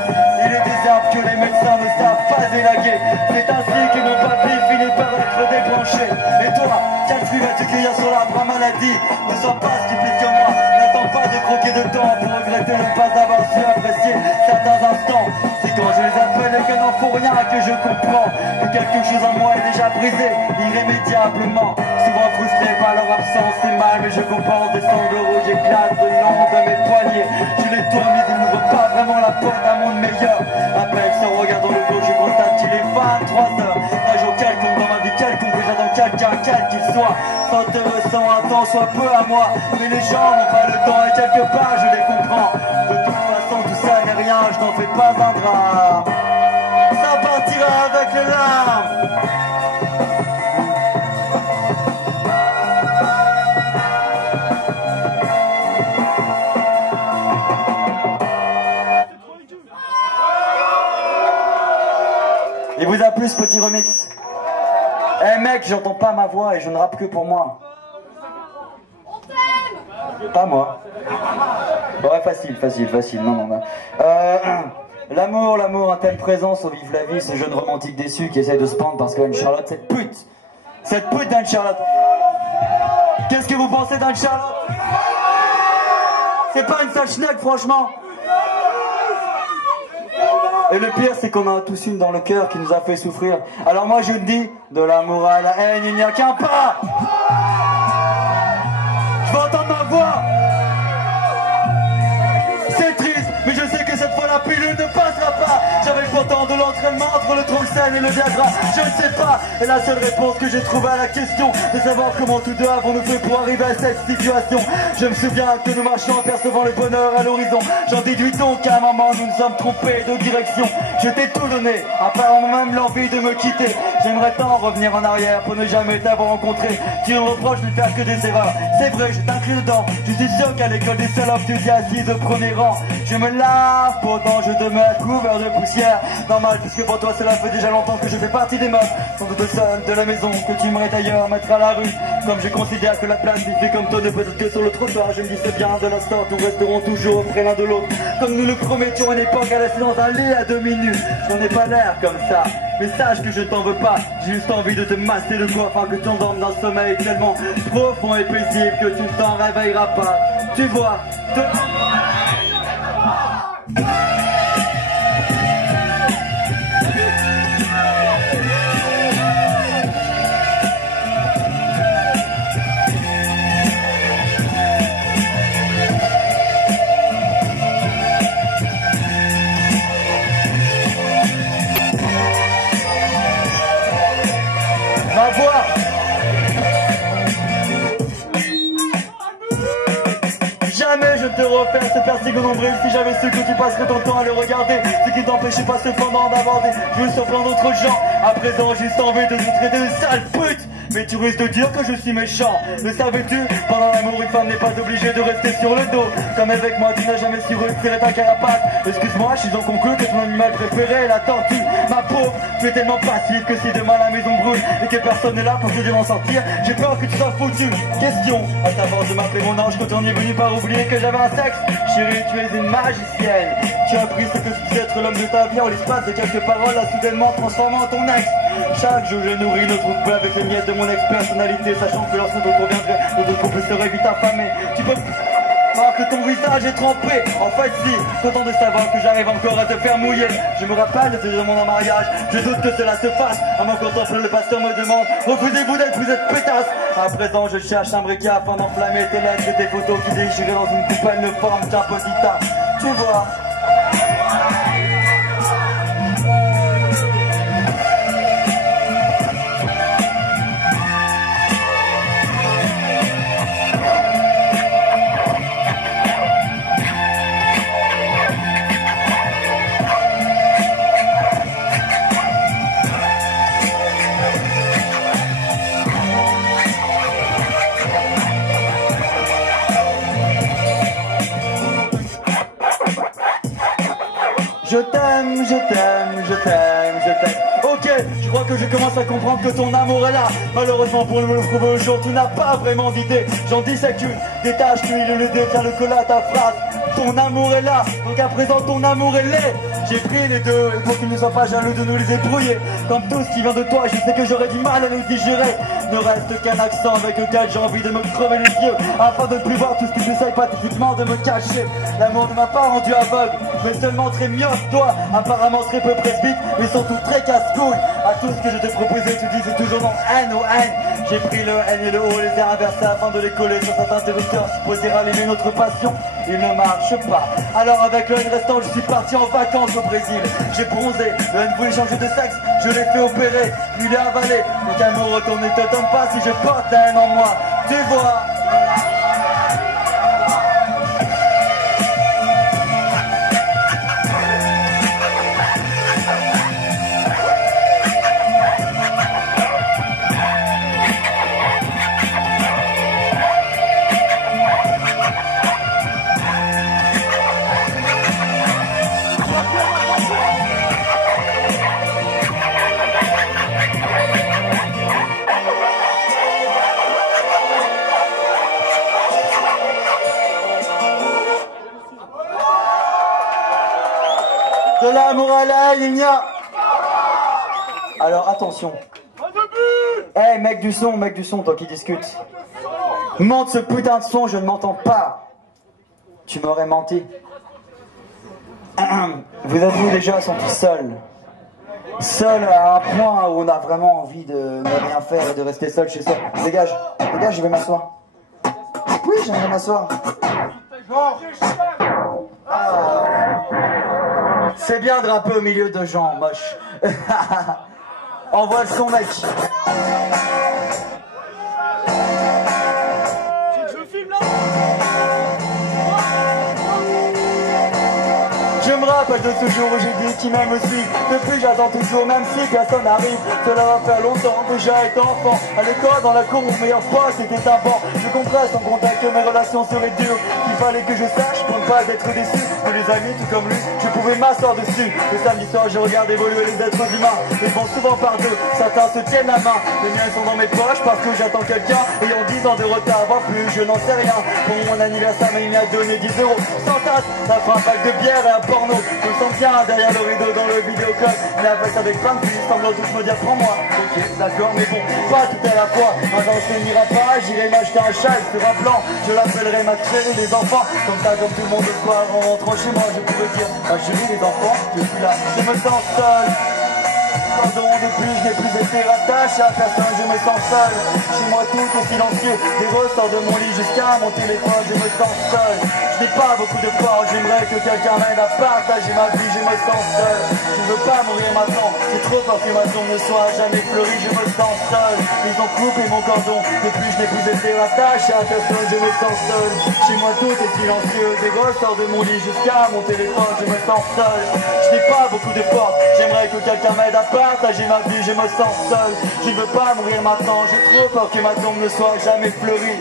Il est des arbres que les médecins ne savent pas élaguer. C'est ainsi que mon papy finit par être débranché. Et toi, quel fruit vas-tu cueillir sur l'arbre à maladie? Ne sois pas stupide que moi, n'attends pas de croquer de temps pour regretter de ne pas avoir su apprécier certains instants. C'est quand je les appelle et qu'elles n'en font rien que je comprends que quelque chose en moi est déjà brisé irrémédiablement. Souvent frustré par leur absence, c'est mal, mais je compense des sanglots rouges éclatent le long de mes poignets. Je les tourne mais ils n'ouvrent pas vraiment la porte d'un monde meilleur. À peine sans regard dans le dos, je constate qu'il est 23 heures. Un jour quelconque dans ma vie quelconque, j'attends quelqu'un, quel qu'il soit, sans te instant, un temps soit peu à moi. Mais les gens n'ont pas le temps et quelque part je les comprends. De toute façon tout ça n'est rien, je n'en fais pas un drame. Ça partira avec les larmes. Il vous a plu ce petit remix? Eh mec, j'entends pas ma voix et je ne rappe que pour moi. On t'aime. Pas moi. Ouais, facile, non. L'amour, un thème présent, sauve vive la vie, ce jeune romantique déçu qui essaye de se prendre parce qu'Anne-Charlotte, cette pute d'Anne-Charlotte. Qu'est-ce que vous pensez d'Anne-Charlotte? C'est pas une sale schnack, franchement. Et le pire, c'est qu'on en a tous une dans le cœur qui nous a fait souffrir. Alors moi, je dis, de l'amour à la haine, il n'y a qu'un pas. Je veux entendre ma voix. C'est triste, mais je sais que cette fois la pilule ne passera pas. J'avais pourtant de l'entraînement entre le tronc-scène et le Viagra. Je ne sais pas, et la seule réponse que j'ai trouvée à la question de savoir comment tous deux avons-nous fait pour arriver à cette situation. Je me souviens que nous marchions en percevant le bonheur à l'horizon. J'en déduis donc qu'à un moment nous nous sommes trompés de direction. Je t'ai tout donné, à part même l'envie de me quitter. J'aimerais tant revenir en arrière pour ne jamais t'avoir rencontré. Tu me reproches de ne faire que des erreurs. C'est vrai, je t'inclus dedans. Je suis sûr qu'à l'école des salopes tu dis assis de premier rang. Je me lave, pourtant je demeure couvert de poussière. Normal, puisque pour toi cela fait déjà longtemps que je fais partie des meufs. Sans doute seul de la maison, que tu aimerais d'ailleurs mettre à la rue. Comme je considère que la place d'une fille comme toi ne peut être que sur le trottoir. Je me dis c'est bien, de la sorte nous resterons toujours près l'un de l'autre. Comme nous le promettions à une époque à rester dans un lit à demi nu. J'en ai pas l'air comme ça, mais sache que je t'en veux pas. J'ai juste envie de te masser le cou afin que tu endormes d'un sommeil tellement profond et paisible que tu ne t'en réveilleras pas. Tu vois, ma voix. Jamais je ne te refais ce piercing au nombril. Si j'avais su que tu passerais ton temps à le regarder, ce qui t'empêchait pas cependant d'aborder jouer sur plein d'autres gens. À présent j'ai juste envie de te traiter de sale pute. Mais tu risques de dire que je suis méchant. Le savais-tu? Pendant l'amour, une femme n'est pas obligée de rester sur le dos. Comme avec moi, tu n'as jamais su retirer ta carapace. Excuse-moi, je suis en conclu que ton animal préféré est la tortue. Ma pauvre, tu es tellement passive que si demain la maison brûle et que personne n'est là pour t'aider à m'en sortir, j'ai peur que tu sois foutu. Question, à savoir de m'appeler mon ange quand on est venu par oublier que j'avais un sexe. Chérie, tu es une magicienne. Tu as appris ce que c'est être l'homme de ta vie en l'espace de quelques paroles à soudainement transformé en ton ex. Chaque jour je nourris notre couple avec les miettes de mon ex-personnalité, sachant que lorsque d'autres reviendraient, notre couple serait vite affamé. Tu peux voir que ton visage est trempé. En fait si, content de savoir que j'arrive encore à te faire mouiller. Je me rappelle de tes demandes en mariage. Je doute que cela se fasse. À mon contemporain, le pasteur me demande: refusez-vous d'être, vous êtes pétasse. À présent je cherche un briquet afin d'enflammer tes lettres et tes photos qui déchiraient dans une poubelle ne forme qu'un petit tas. Tu vois. Je t'aime, je t'aime, je t'aime, je t'aime. Ok, je crois que je commence à comprendre que ton amour est là. Malheureusement pour me le prouver au jour, tu n'as pas vraiment d'idée. J'en disais qu'une, détache, tu le dé, tiens le colla à ta phrase. Ton amour est là, donc à présent ton amour est laid. J'ai pris les deux, et pour qu'ils ne soient pas jaloux de nous les ébrouiller. Comme tout ce qui vient de toi, je sais que j'aurais du mal à les digérer. Ne reste qu'un accent avec lequel j'ai envie de me crever les yeux, afin de ne plus voir tout ce qui j'essaye pathétiquement de me cacher. L'amour ne m'a pas rendu aveugle, mais seulement très myope. Toi, apparemment très peu presbyte, mais surtout très casse-couille. À tout ce que je te proposais, tu disais toujours non, haine ou haine. J'ai pris le N et le O, les ai inversés afin de les coller sur certains interrupteurs, supposés rallumer notre passion. Il ne marche pas. Alors avec le N restant, je suis parti en vacances au Brésil. J'ai bronzé, le N voulait changer de sexe, je l'ai fait opérer, puis il est avalé. Donc amoureux qu'on ne t'attend pas si je porte la haine en moi. Tu vois. De l'amour à la haine, il n'y a... Alors attention. Hey mec du son, toi qui discutes. Monte ce putain de son, je ne m'entends pas. Tu m'aurais menti. Vous êtes-vous déjà senti seul? Seul à un point où on a vraiment envie de ne rien faire et de rester seul chez soi. Dégage, dégage, je vais m'asseoir. Oui, j'aimerais m'asseoir. C'est bien de rapper au milieu de gens moches. Envoie le son, mec. Je me rappelle de ce jour où j'ai dit qu'il m'aime aussi. Depuis j'attends toujours, même si personne n'arrive. Cela va faire longtemps, déjà étant enfant. À l'école, dans la cour, mon meilleur pote était un banc. Je comprends sans contact que mes relations seraient dures. Il fallait que je sache pour ne pas être déçu. Que les amis, tout comme lui, je pouvais m'asseoir dessus. Le samedi soir, je regarde évoluer les êtres humains. Ils vont souvent par deux, certains se tiennent la main. Les miens sont dans mes poches parce que j'attends quelqu'un. Ayant 10 ans de retard, voire plus, je n'en sais rien. Pour mon anniversaire, mais il m'a donné 10 €. Sans tasse, ça fera un pack de bière et un porno. Je me sens bien derrière le rideau dans le vidéoclub. Il a fait avec plein de filles, semblant tous me dire prends-moi. Ok, d'accord, mais bon, pas tout à la fois. Un jour ça n'ira pas, j'irai m'acheter un châle sur un plan. Je l'appellerai ma chérie les enfants. Comme ça, comme tout le monde le soir, en rentrant chez moi, je pourrais dire ma chérie les enfants, je suis là, je me sens seul. Pardon, depuis je n'ai plus été rattaché à personne, je me sens seul. Chez moi tout est silencieux, des ressorts de mon lit jusqu'à mon téléphone, je me sens seul. Je n'ai pas beaucoup de force, j'aimerais que quelqu'un m'aide à partager ma vie, je me sens seul. Je ne veux pas mourir maintenant, j'ai trop peur que ma tombe ne soit jamais fleurie, je me sens seul. Ils ont coupé mon cordon, depuis je n'ai plus été rattaché à personne, je me sens seul. Chez moi tout est silencieux, des ressorts de mon lit jusqu'à mon téléphone, je me sens seul. Je n'ai pas beaucoup de force, j'aimerais que quelqu'un m'aide à partager ma vie, je me sens seul. Je ne veux pas mourir maintenant, j'ai trop peur que ma tombe ne soit jamais fleurie.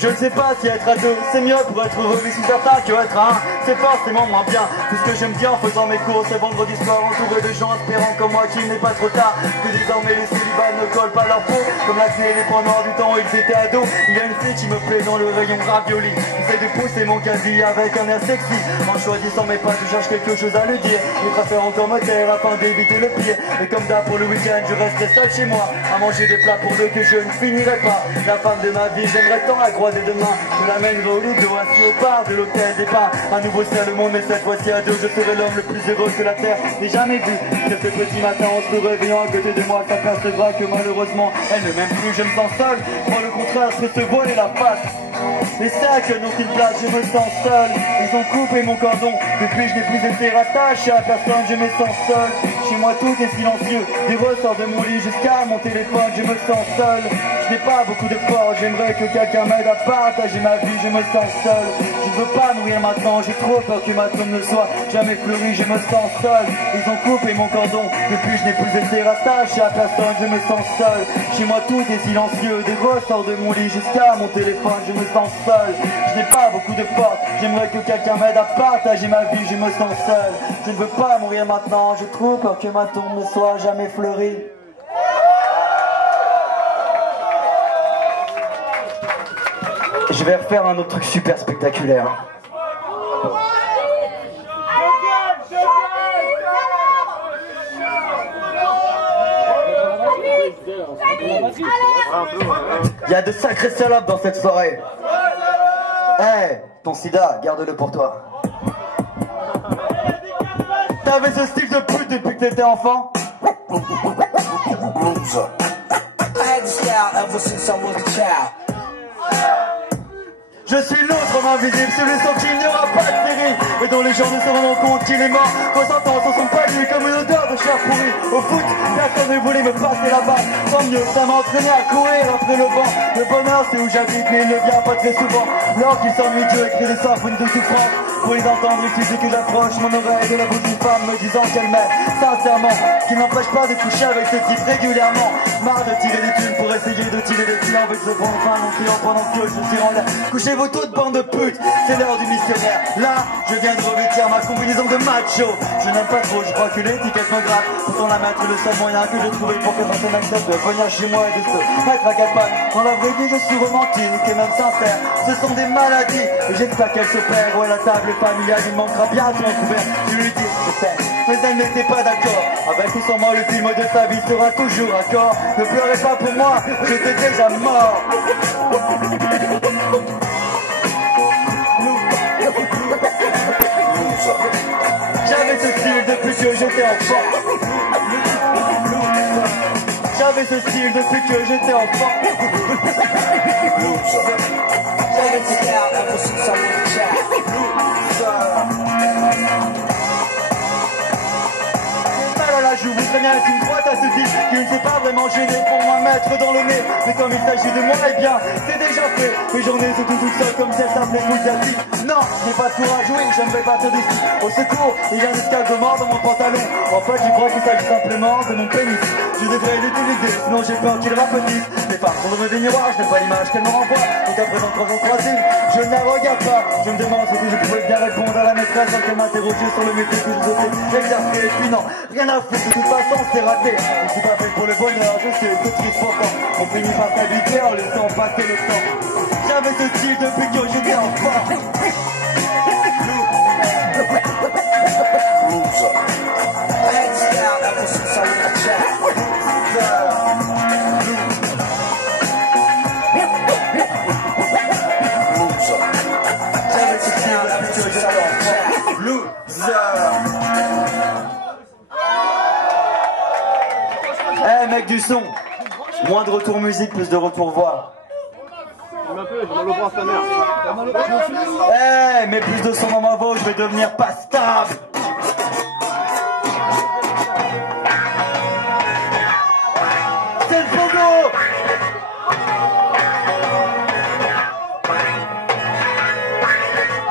Je ne sais pas si être à deux c'est mieux pour être heureux, mais si certain que être à un c'est forcément moins bien. Tout ce que j'aime bien en faisant mes courses c'est vendredi soir entouré de gens espérant comme moi qu'il n'est pas trop tard. Que désormais les célibats ne collent pas leur peau comme l'acné et les points noirs du temps où ils étaient ados. Il y a une fille qui me plaît dans le rayon ravioli. J'essaie de pousser mon casier avec un air sexy. En choisissant mes pas je cherche quelque chose à lui dire. Je préfère encore me taire afin d'éviter le pire. Et comme d'hab pour le week-end je resterai seul chez moi à manger des plats pour deux que je ne finirai pas. La femme de ma vie j'aimerais tant la croiser demain. Je l'amènerai au Lido, assis au bar de l'hôtel des Pins. Un nouveau ciel le monde, mais cette fois-ci à deux. Je serai l'homme le plus heureux que la terre n'ait jamais vu. Que ce petit matin en se réveillant à côté de moi, ça percevra que malheureusement elle ne m'aime plus. Je me sens seul, moi le contraire c'est se voiler la face. Les sacs n'ont qu'une place, je me sens seul. Ils ont coupé mon cordon, depuis je n'ai plus été rattaché à personne, je me sens seul. Chez moi tout est silencieux, des ressorts de mon lit jusqu'à mon téléphone, je me sens seul. Je n'ai pas beaucoup de force, j'aimerais que quelqu'un m'aide à partager ma vie, je me sens seul. Je ne veux pas mourir maintenant, j'ai trop peur que ma tombe ne soit jamais fleurie, je me sens seul. Ils ont coupé mon cordon, depuis je n'ai plus été rattaché à personne, je me sens seul. Chez moi tout est silencieux, des ressorts de mon lit jusqu'à mon téléphone, je me sens seul. Je n'ai pas beaucoup de force, j'aimerais que quelqu'un m'aide à partager ma vie, je me sens seul. Je ne veux pas mourir maintenant, j'ai trop peur que ma tombe ne soit jamais fleurie. Je vais refaire un autre truc super spectaculaire. Il y a de sacrés salopes dans cette soirée. Hey, ton sida, garde-le pour toi. T'avais ce style de pute depuis que t'étais enfant? Je suis l'autre homme invisible, celui sans qui il n'y aura pas de série, et dont les gens ne se rendront compte qu'il est mort. Consentant sur son palier comme une odeur de chair. faire pourri. Au foot, personne ne voulait me passer la balle. Tant mieux, ça m'a entraîné à courir après le vent. Le bonheur c'est où j'habite mais il ne vient pas très souvent. Lors qu'il s'ennuie, Dieu écrit des symphonies de souffrance. Pour les entendre, il suffit que j'approche mon oreille de la bouche d'une femme me disant qu'elle m'aime sincèrement, qui n'empêche pas de coucher avec ce type régulièrement. Marre de tirer des thunes pour essayer de tirer des clients avec ce bon fin mon client pendant que je tire en l'air. Couchez-vous toutes bande de putes, c'est l'heure du missionnaire. Là, je viens de revêtir ma combinaison de macho. Je n'aime pas trop, je crois que l'étiquette me gratte. Pourtant la mettre le seul moyen que j'ai trouvé pour que personne accepte de venir chez moi et de se mettre à quatre pattes. Dans la vraie vie, je suis romantique et même sincère. Ce sont des maladies et j'espère qu'elle se perd. Ouais, la table familiale, il manquera bien à son couvert. Je lui dis, je sais, mais elle n'était pas d'accord. Avec ou sans moi, le film de sa vie sera toujours accord. Ne pleurez pas pour moi, j'étais déjà mort. J'avais ce style depuis que j'étais enfant. J'avais ce style depuis que j'étais enfant. J'avais ce style je voudrais bien être une droite à ce type qui ne s'est pas vraiment gêné pour moi mettre dans le nez. Mais comme il s'agit de moi, eh bien, c'est déjà fait. Mes journées sont toutes seules comme celle d'un Moulgati. Non, je n'ai pas de courage, oui, j'aimerais partir d'ici. Au secours, il y a une escale de mort dans mon pantalon. En fait, je crois qu'il s'agit simplement de mon pénis. Je devrais l'utiliser, sinon j'ai peur qu'il rapetisse. Les femmes sont dans des miroirs, je n'ai pas l'image qu'elles me renvoient. Donc à présent, 3 ans troisième, je ne la regarde pas. Je me demande si je pouvais bien répondre à la maîtresse sans qu'elle m'interrogeait sur le métier que je souhaitais exercer. Et puis non, rien à foutre. De toute façon, c'est raté. Je suis pas fait pour le bonheur, je sais, c'est triste pourtant. On finit par s'habituer en laissant passer le temps. J'avais ce style depuis que j'étais enfant. J'avais ce style depuis que j'étais enfant. Loser. Eh mec du son, moins de retour musique, plus de retour voix. Eh mais plus de son dans ma voix, je vais devenir pas stable. C'est le pogo.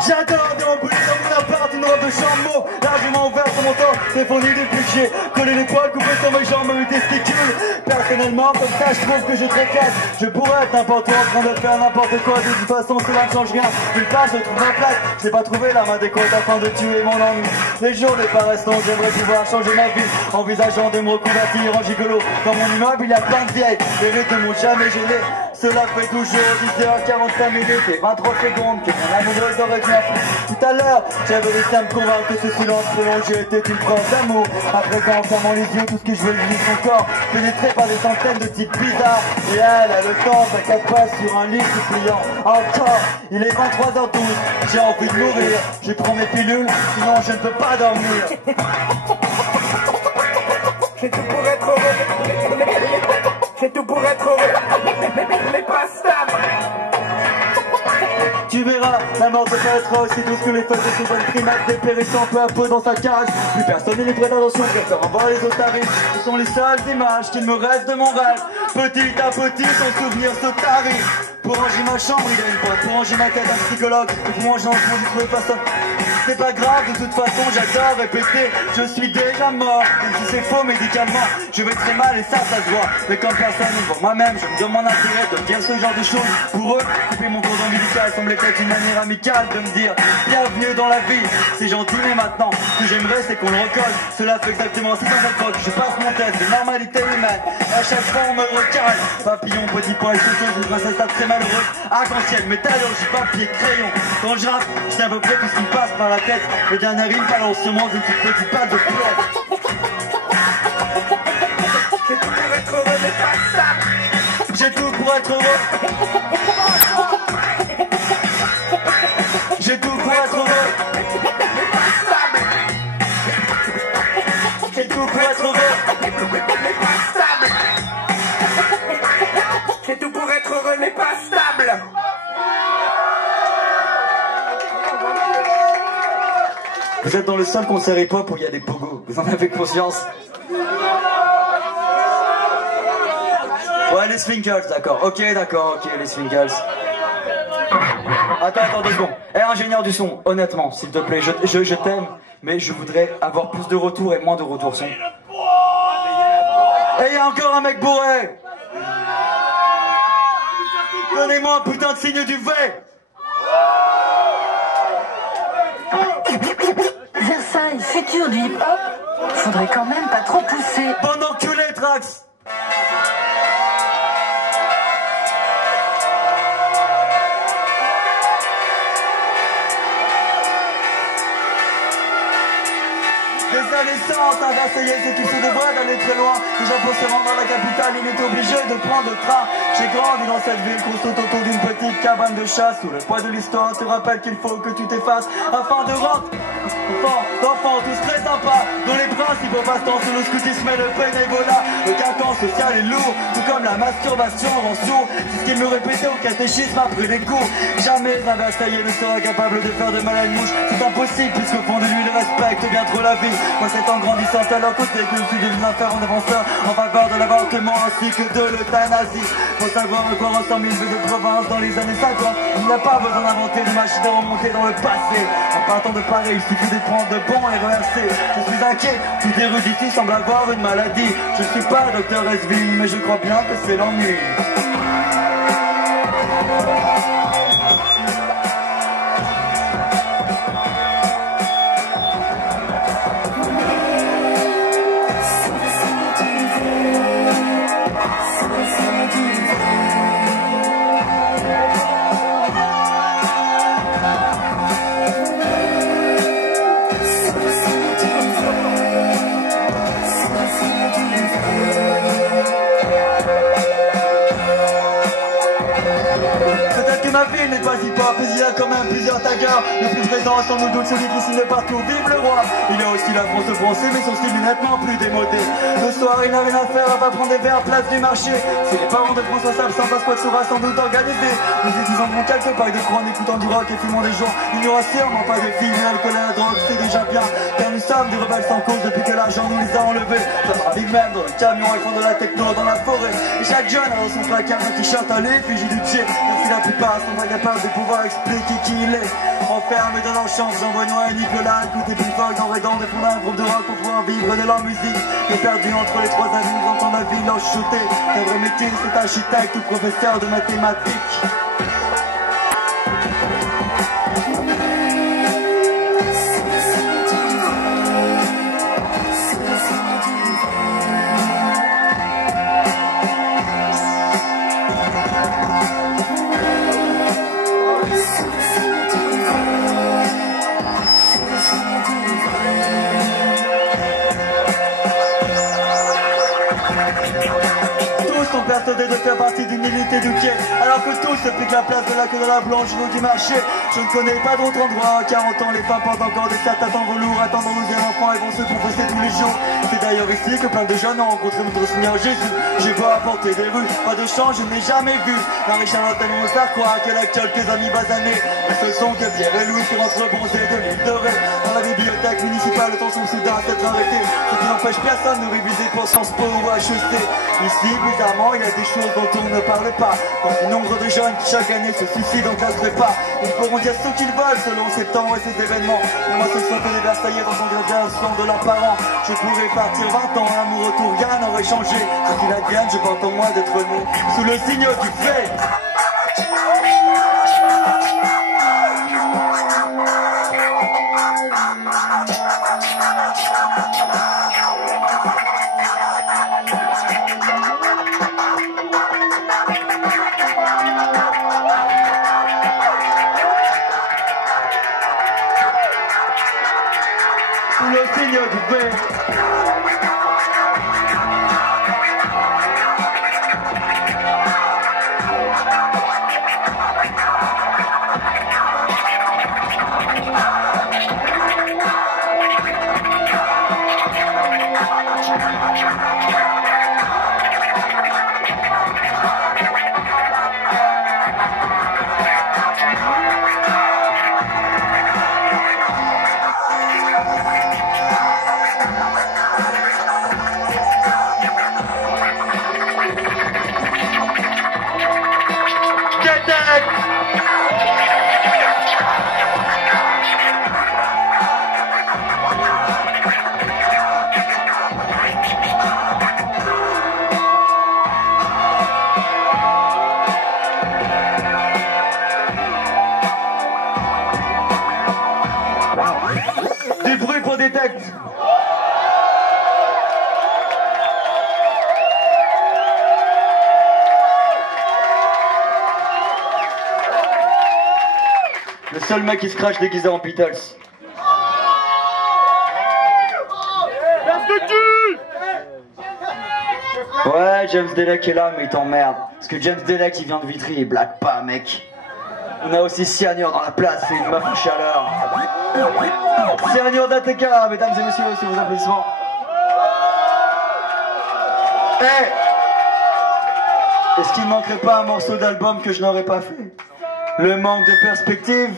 J'adore déambuler dans mon appart, une robe de chambre largement ouverte sur mon corps, c'est fourni depuis que j'ai collé les poils, coupé sur mes jambes, mes testicules. Personnellement, comme ça, je trouve que j'ai très classe. Je pourrais être n'importe où en train de faire n'importe quoi. De toute façon, cela ne change rien. Une place, je trouve ma place. Je n'ai pas trouvé la main adéquate afin de tuer mon ennui. Les jours n'est pas restant, j'aimerais pouvoir changer ma vie, envisageant de me reconvertir en gigolo. Dans mon immeuble, il y a plein de vieilles. Les rythmes ne m'ont jamais gêné. Cela fait toujours 10h45 minutes et 23 secondes que mon amoureuse aurait dû appeler. Tout à l'heure, j'avais réussi à me convaincre que ce silence prolongé était une preuve d'amour. À présent, en fermant les yeux, tout ce que je veux vivre son corps, pénétré par des centaines de types bizarres. Et elle a le temps, à 4 pas sur un lit suppliant. Encore, il est 23h12, j'ai envie de mourir. Je prends mes pilules, sinon je ne peux pas dormir. J'ai tout pour être heureux. J'ai tout pour être heureux. Mais pas stable. Tu verras, la mort te paraîtra aussi douce que les feuilles de ce jeune primate dépérissant peu à peu dans sa cage. Plus personne n'est prêt d'attention, préfère en voir les otaries. Ce sont les seules images qu'il me reste de mon rêve. Petit à petit, son souvenir se tarit. Pour ranger ma chambre, il y a une pote. Pour ranger ma tête, un psychologue. Et pour manger en fond, j'ai trouvé personne. C'est pas grave, de toute façon, j'adore répéter. Je suis déjà mort. Même si c'est faux médicalement, je vais très mal et ça se voit. Mais comme personne ne voit moi-même, je me donne mon intérêt de dire ce genre de choses. Pour eux, couper mon cordon ombilical semblait être une manière amicale de me dire bienvenue dans la vie. C'est gentil, mais maintenant, ce que j'aimerais, c'est qu'on le recolle. Cela fait exactement 6 ans d'époque. Je passe mon test de normalité humaine. À chaque fois, on me recale. Papillon, petit pois et chaussons, une princesse très malheureuse. Arc-en-ciel, métallurgie, papier, crayon. Quand je rappe, je sais à peu près tout ce qui me passe par la tête. Le dernier rime balance sur moi d'une petite balle de plomb. J'ai tout pour être heureux, mais pas stable. J'ai tout pour être heureux. J'ai tout pour être heureux. J'ai tout pour être heureux. Mais pas stable. J'ai tout pour être heureux, mais pas stable. Vous êtes dans le seul concert hip-hop où il y a des pogos. Vous en avez conscience? Ouais, les Swinkles, d'accord. Ok, les Swinkles. Attends, 2 secondes. Ingénieur du son, honnêtement, s'il te plaît, je t'aime, mais je voudrais avoir plus de retours et moins de retours son. Et il y a encore un mec bourré. Donnez-moi un putain de signe du V. Versailles, futur du hip-hop, faudrait quand même pas trop pousser. Bon enculé, Trax. Naissance, un Versaillais, c'est qui se devrait d'aller très loin. Déjà pour se rendre à la capitale, il est obligé de prendre le train. J'ai grandi dans cette ville construite autour d'une petite cabane de chasse où le poids de l'histoire te rappelle qu'il faut que tu t'effaces afin de rentrer. D'enfants, tous très sympas, dont les principaux passe-temps sont le scoutisme et le bénévolat. Le quinquant social est lourd, tout comme la masturbation rend sourd. C'est ce qu'il me répétait au catéchisme après les cours. Jamais un Versaillais ne sera capable de faire de mal à une mouche. C'est impossible puisqu'au fond de lui il respecte bien trop la vie. Moi c'est en grandissant à leur côté que je suis devenu un fervent défenseur en faveur de l'avortement ainsi que de l'euthanasie. Faut savoir à quoi ressemble une ville de province dans les années 50. Il n'y a pas besoin d'inventer une machine à remonter dans le passé. En partant de Paris, il suffit de prendre de bons RERC. Je suis inquiet, tout érudit ici semble avoir une maladie. Je suis pas docteur Esville, mais je crois bien que c'est l'ennui. Ma ville n'est pas hip-hop, mais il y a quand même plusieurs taggers. Le plus présent sans nous doute celui qui signe partout, vive le roi. Il y a aussi la France français, mais son style est nettement plus démodé. Le soir, il n'a rien à faire à pas prendre des verres place du marché. Si les parents de François Sapsin passent quoi sera sans doute organisé. Nous utilisons quelques packs de croix en écoutant du rock et fumant des jours. Il n'y aura sûrement pas de filles, l'alcool et la drogue, c'est déjà bien. Car nous sommes des rebelles sans cause depuis que l'argent nous les a enlevés. Ça sera big même dans le camion, ils font de la techno dans la forêt. Et chaque jeune a dans son placard un t-shirt à l'effigie du tché. Même si la plupart sont pas capables de pouvoir expliquer qui il est. Enfermés dans leur chambre, j'envoie à Nicolas écouter plus fort dans Redon, défendre un groupe de rock pour pouvoir vivre de leur musique. Et perdu entre les trois amis, j'entends la ville leur chuter. Un vrai métier, c'est architecte ou professeur de mathématiques. Persuadé de faire partie d'une élite éduquée, alors que tous se piquent la place de la queue de la blanche au du marché. Je ne connais pas d'autre endroit. À 40 ans, les femmes portent encore des sacs à temps velours, attendant nos enfants et vont se confesser tous les jours. C'est d'ailleurs ici que plein de jeunes ont rencontré notre Seigneur Jésus. J'ai beau apporter des rues, pas de chant, je n'ai jamais vu. Marie-Charlotte tellement me faire croire qu'elle a quelques amis basanés. Mais ce sont que Pierre et Louis qui rentrent bronzés de l'île dorée. Dans la bibliothèque municipale, le temps sont soudain à s'être arrêtés. Ce qui n'empêche personne de réviser pour Sciences Po ou HEC. Ici, bizarrement, il y a des choses dont on ne parle pas. Quand le nombre de jeunes qui chaque année se suicident en classe prépa, ils pourront dire ce qu'ils veulent selon ces temps et ces événements. Pour moi, ce sont que les Versaillais dans son graduation de leurs parents. Je pourrais partir 20 ans, l'amour autour, rien n'aurait changé. Quoi qu'il advienne, je porte en moi d'être né sous le signe du fait. Le signe du fait. seul mec qui se crache déguisé en Beatles. Ouais, James Delec est là, mais il t'emmerde. Parce que James Delec, il vient de Vitry, il blague pas, mec. On a aussi Cyanure dans la place, c'est une meuf en chaleur. Cyanure d'ATK, mesdames et messieurs, sur vos applaudissements. Hey, est-ce qu'il ne manquerait pas un morceau d'album que je n'aurais pas fait? Le manque de perspective.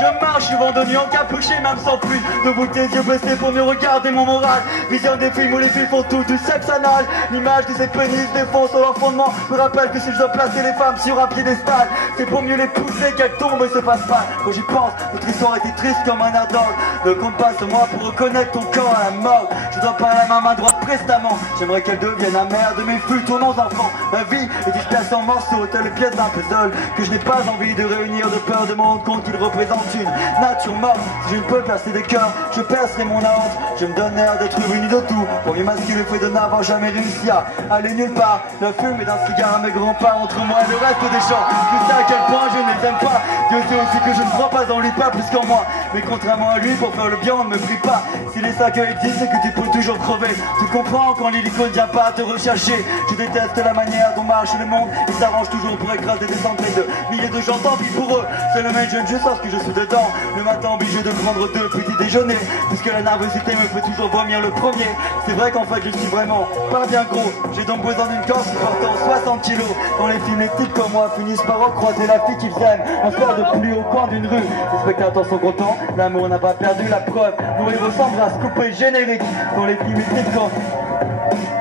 Je marche, vent de nuit encapuché, même sans pluie. Debout tes yeux baissés pour mieux regarder mon moral. Vision des films où les filles font tout du sexe anal. L'image de ces pénis défend sur leur fondement me rappelle que si je dois placer les femmes sur un piédestal, c'est pour mieux les pousser qu'elles tombent et se passent pas. Quand j'y pense, notre histoire était triste comme un air d'orgue. Ne compte pas sur moi pour reconnaître ton corps à la mort. Je dois parler à ma main droite prestamment. J'aimerais qu'elle devienne la mère de mes futurs enfants. Ma vie est dispersée en morceaux, tel les pièces d'un puzzle que je n'ai pas envie de réunir de peur de me rendre compte qu'il représente une nature morte. Si je ne peux percer des cœurs, je percerai mon aorte. Je me donne l'air d'être venu de tout pour mieux masquer le fait de n'avoir jamais réussi à aller nulle part. La fumée d'un cigare à mes grands-parents entre moi et le reste des gens. Je sais à quel point je ne les aime pas. Dieu sait aussi que je ne crois pas en lui, pas plus qu'en moi. Mais contrairement à lui, pour faire le bien, on ne me prie pas. Si les sacs existent, c'est que tu peux toujours crever. Tu comprends quand l'hélico ne vient pas te rechercher. Je déteste la manière dont marche le monde. Ils s'arrangent toujours pour écraser des centaines de milliers de gens. Tant pis pour eux, c'est le même jeune juste parce que je suis dedans. Le matin obligé de prendre 2 petits déjeuners, puisque la nervosité me fait toujours vomir le premier. C'est vrai qu'en fait je suis vraiment pas bien gros. J'ai donc besoin d'une corse portant 60 kilos. Dans les films, les types comme moi finissent par recroiser la fille qu'ils aiment. Un soir de pluie au coin d'une rue. Les spectateurs sont contents, l'amour n'a pas perdu la preuve. Nos héros s'embrassent, couper générique. Dans les films, les types quand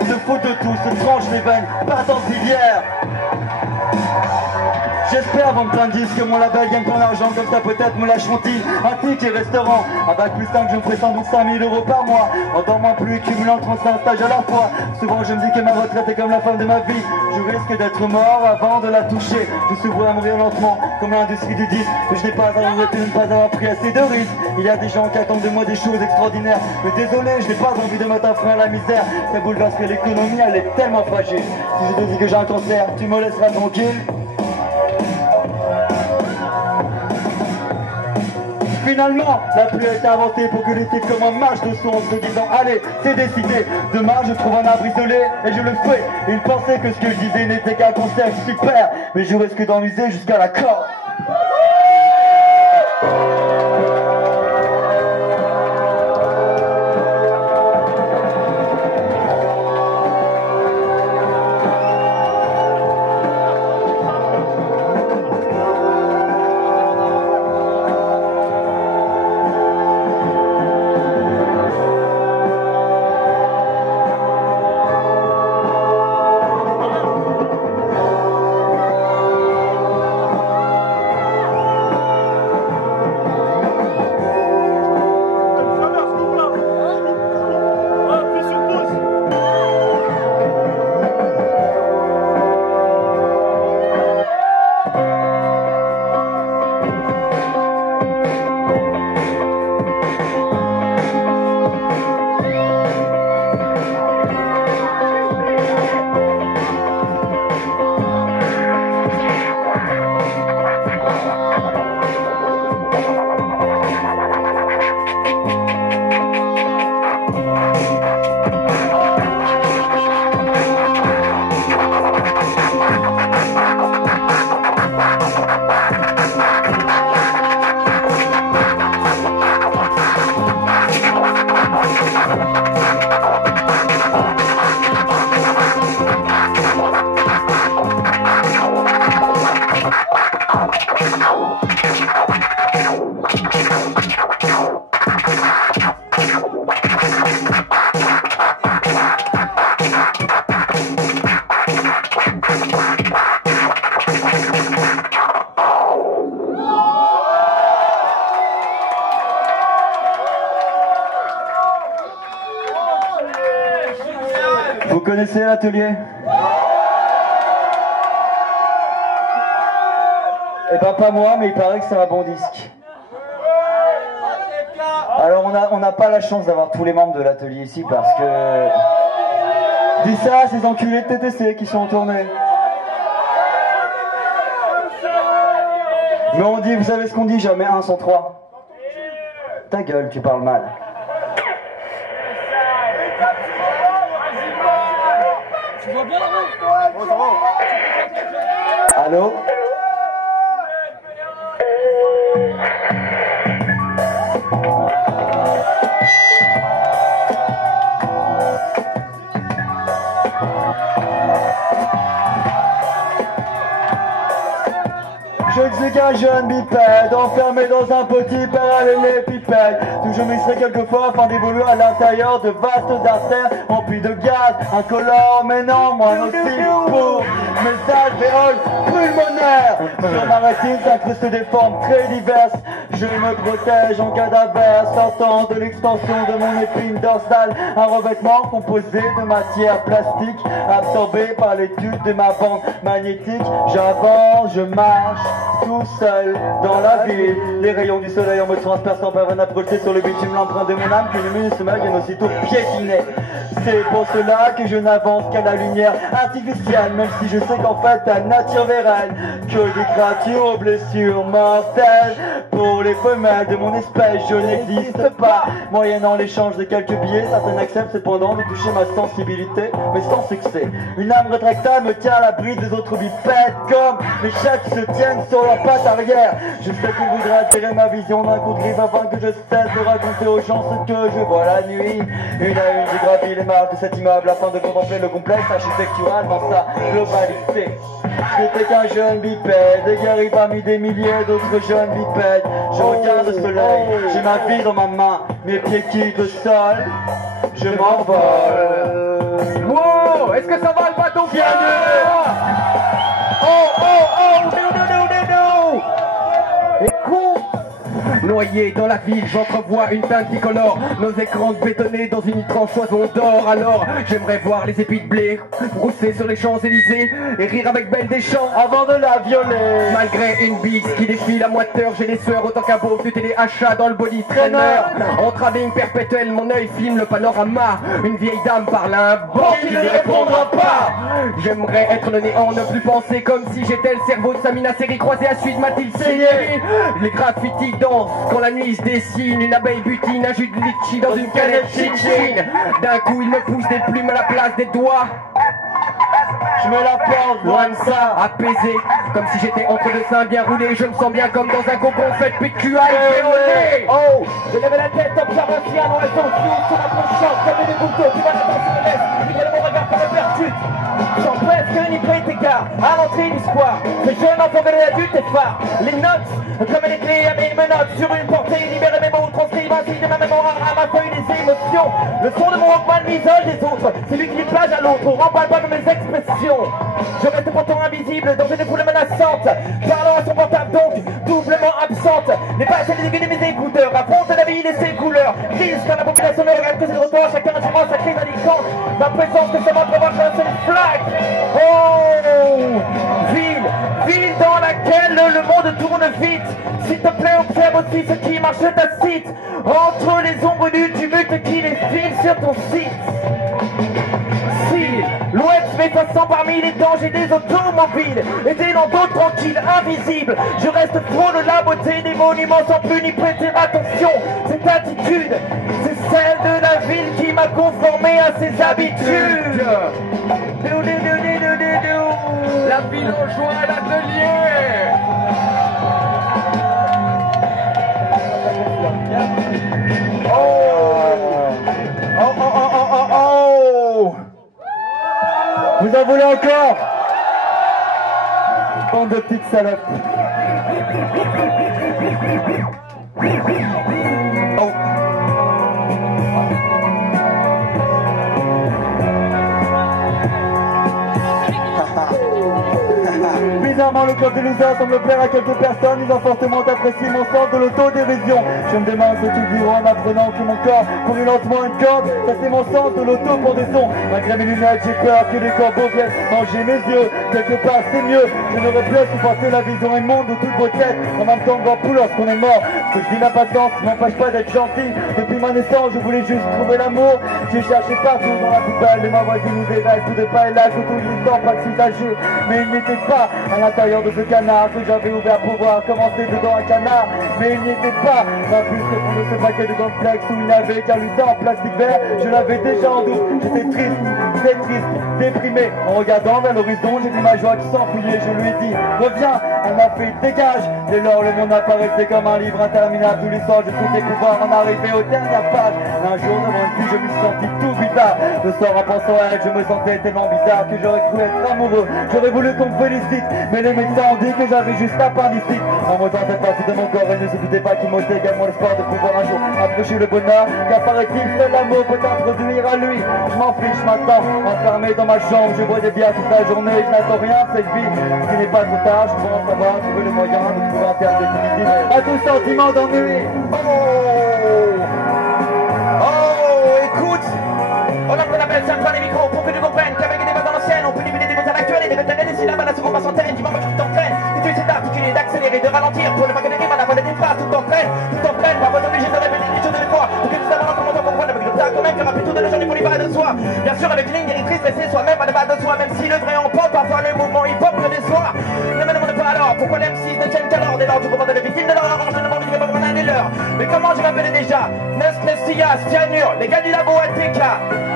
se foutent de tout, se tranchent les veines, partent en civière. J'espère vendre plein de disques que mon label gagne ton argent, comme ça peut-être me lâcheront-ils un ticket restaurant. À bac plus 5, je me ferai sans doute 5000 € par mois. En dormant plus, cumulant 35 stages à la fois. Souvent je me dis que ma retraite est comme la femme de ma vie. Je risque d'être mort avant de la toucher. Je suis voué à mourir lentement, comme l'industrie du disque. Mais je n'ai pas à regretter de ne pas avoir pris assez de risques. Il y a des gens qui attendent de moi des choses extraordinaires. Mais désolé, je n'ai pas envie de mettre un frein à la misère. Ça bouleverserait l'économie, elle est tellement fragile. Si je te dis que j'ai un cancer, tu me laisseras tranquille. Finalement, la pluie a été inventée pour que les types comme un marche de son en se disant allez, c'est décidé, demain je trouve un arbre isolé et je le fais. Ils pensaient que ce que je disais n'était qu'un concept super, mais je risque d'enliser jusqu'à la corde. Vous connaissez l'atelier? Eh ben pas moi, mais il paraît que c'est un bon disque. Alors on n'a pas la chance d'avoir tous les membres de l'atelier ici parce que... Dis ça à ces enculés de TTC qui sont en tournée. Mais on dit, vous savez ce qu'on dit, jamais 1 sans 3. Ta gueule, tu parles mal. Tu vois bien là-bas? Allô? Je ne suis qu'un jeune bipède, enfermé dans un petit parallélépipède. D'où je m'y serais quelquefois afin d'évoluer à l'intérieur de vastes artères remplies de gaz incolore, mais non moins nocif pour mes alvéoles pulmonaires. Sur ma rétine s'incrustent des formes très diverses. Je me protège en cas d'averse, sortant de l'extension de mon épine dorsale, un revêtement composé de matière plastique, absorbé par l'étude de ma bande magnétique. J'avance, je marche, tout seul dans la ville. Les rayons du soleil en me transperçant parviennent à projeter sur le bitume l'empreinte de mon âme, qu'une minute me vienne aussitôt piétiner. C'est pour cela que je n'avance qu'à la lumière artificielle, même si je sais qu'en fait la nature verrait que des créatures aux blessures mortelles. Pour les femelles de mon espèce, je n'existe pas. Moyennant l'échange de quelques billets, certaines acceptent cependant de toucher ma sensibilité, mais sans succès. Une âme rétractable me tient à l'abri des autres bipèdes, comme les chats qui se tiennent sur leurs pattes arrière. Je sais qu'il voudrait attirer ma vision d'un coup de griffe afin que je cesse de raconter aux gens ce que je vois la nuit. Une à une, j'ai gravi les marches de cet immeuble afin de contempler le complexe architectural dans sa globalité. J'étais qu'un jeune bipède, égaré parmi des milliers d'autres jeunes bipèdes. Je regarde le soleil, j'ai ma vie dans ma main, mes pieds quittent le sol, je m'envole. Wow, est-ce que ça va le bateau? Bienvenue! Oh, no! Écoute! Noyé dans la ville, j'entrevois une teinte qui colore nos écrans bétonnés dans une étrange foison d'or. Alors, j'aimerais voir les épis de blé brousser sur les Champs-Élysées et rire avec Belle Deschamps Avant de la violer. malgré une bise qui défile à moiteur. J'ai les sueurs autant qu'un beau du téléachat dans le body trainer. En travelling perpétuel, mon œil filme le panorama. Une vieille dame parle à un banc qui ne répondra pas. J'aimerais être le néant, ne plus penser comme si j'étais le cerveau de Samina série croisée à suite Mathilde Seigné. Les graffitis dansent quand la nuit se dessine. Une abeille butine, un jus de litchi dans une canette chin-chin. D'un coup il me pousse des plumes à la place des doigts. Je me la porte, loin de ça. Apaisé, comme si j'étais entre deux seins bien roulés. Je me sens bien comme dans un cocon fait de PQA. Oh, je lève la tête, observe un chien dans la tension. Sur la conscience, comme des boutons. Tu vas la danse sur le laisse. Il y a mon regard pour le percute. J'en presque ni près t'écart. À l'entrée du square, ce jeune enfant de l'adulte est phare. Les notes, comme les clés à mes menottes. Sur une portée, libérer mes mots, transcrire ainsi de ma mémoire à ma feuille des émotions. Le son de mon Walkman m'isole des autres. C'est lui qui les plage à l'autre. Remballe pas de mes expressions. Je reste pourtant invisible dans une foule menaçante. Parlant à son portable donc, doublement absente. Les passes et les aiguilles de mes écouteurs affrontent la vie et ses couleurs. Crise quand la population ne regarde que ses retours. Chacun a moi sa crise alicante. Ma présence que ça va pouvoir faire une flaque. Oh, ville dans laquelle le monde tourne vite. S'il te plaît, observe aussi ce qui marche ta site. Entre les ombres du tumulte qui les file sur ton site. L'Ouest fait façon parmi les dangers des automobiles et des landaux tranquilles, invisibles. Je reste trop de la beauté des monuments sans plus ni prêter attention. Cette attitude, c'est celle de la ville qui m'a conformé à ses habitudes. La ville en joie à l'atelier. Vous en voulez encore? Bande de petites salopes. Oh. Bizarrement, le club des losers semble plaire à quelques personnes. Ils ont fortement apprécié mon sens de l'autodérision. Je me demande ce qu'ils diront en apprenant que mon corps pourrit lentement une corde. Ça c'est mon sens de l'auto-pendaison. Malgré mes lunettes, j'ai peur que les corbeaux viennent manger mes yeux. Quelque part c'est mieux. Je n'aurais plus à supporter la vision immonde de toutes vos têtes. En même temps, voir pour lorsqu'on est mort. Ce que je dis n'a pas de sens, m'empêche pas d'être gentil. Depuis ma naissance, je voulais juste trouver l'amour. J'ai cherché partout dans la poubelle de ma voisine idéale. Tout de pas et là, que tout le temps, pas de âgé. Mais il n'était pas à la l'intérieur de ce canard que j'avais ouvert pour voir comment c'était dedans un canard. Mais il n'y était pas, pas plus que pour de ce paquet de complexe où il n'avait qu'un lutin en plastique vert. Je l'avais déjà en douce, j'étais triste, très triste, déprimé. En regardant vers l'horizon, j'ai vu ma joie qui s'enfuyait. Je lui ai dit, reviens, elle m'a fait dégage. Dès lors, le monde apparaissait comme un livre interminable. Tous les soirs, je souhaitais pouvoir en arriver aux dernières pages. Un jour, devant une fille, je me suis senti tout bizarre. Le soir, en pensant à elle, je me sentais tellement bizarre que j'aurais cru être amoureux. J'aurais voulu qu'on me félicite, mais les médecins ont dit que j'avais juste l'appendicite. En montant cette partie de mon corps, elle ne se doutait pas qu'il m'ôtait également l'espoir de pouvoir un jour approcher le bonheur. Car paraît-il, seul l'amour peut introduire à lui. Je m'en fiche maintenant, enfermé dans ma chambre, je bois des bières toute la journée. Je n'attends rien de cette vie, ce qui n'est pas trop tard. Je pense avoir trouvé le moyen de trouver un terme définitif à tout sentiment d'ennui. Oh, écoute, on appelle ça prendre les micros pour que tu comprennes qu'avec des bases anciennes, on peut diviser des mots à l'actuel et des méthodes des syllabes à la seconde centaine. Dis-moi que tu t'entraînes, que tu essaies d'articuler, d'accélérer, de ralentir pour ne pas que des rimes à la fin de tes phrases. Tout t'entraîne, parfois t'es obligé de répéter les choses de fois pour que tu saches comment t'en comprendre avec le tas quand même que rappeler tout de la journée pour libérer de soi. Bien sûr, avec une ligne directrice, laisser soi-même pas de base de soi, même si le vrai en pop, parfois le mouvement hip-hop me déçoit. Ne me demande pas alors pourquoi les MC ne tiennent qu'à l'or. Dès lors, tu comprends les victimes de leur orange, je ne demande pas vraiment l'un des leurs. Mais comment je m'appelais déjà? Nestia, cyanure, les gars du labo LTK.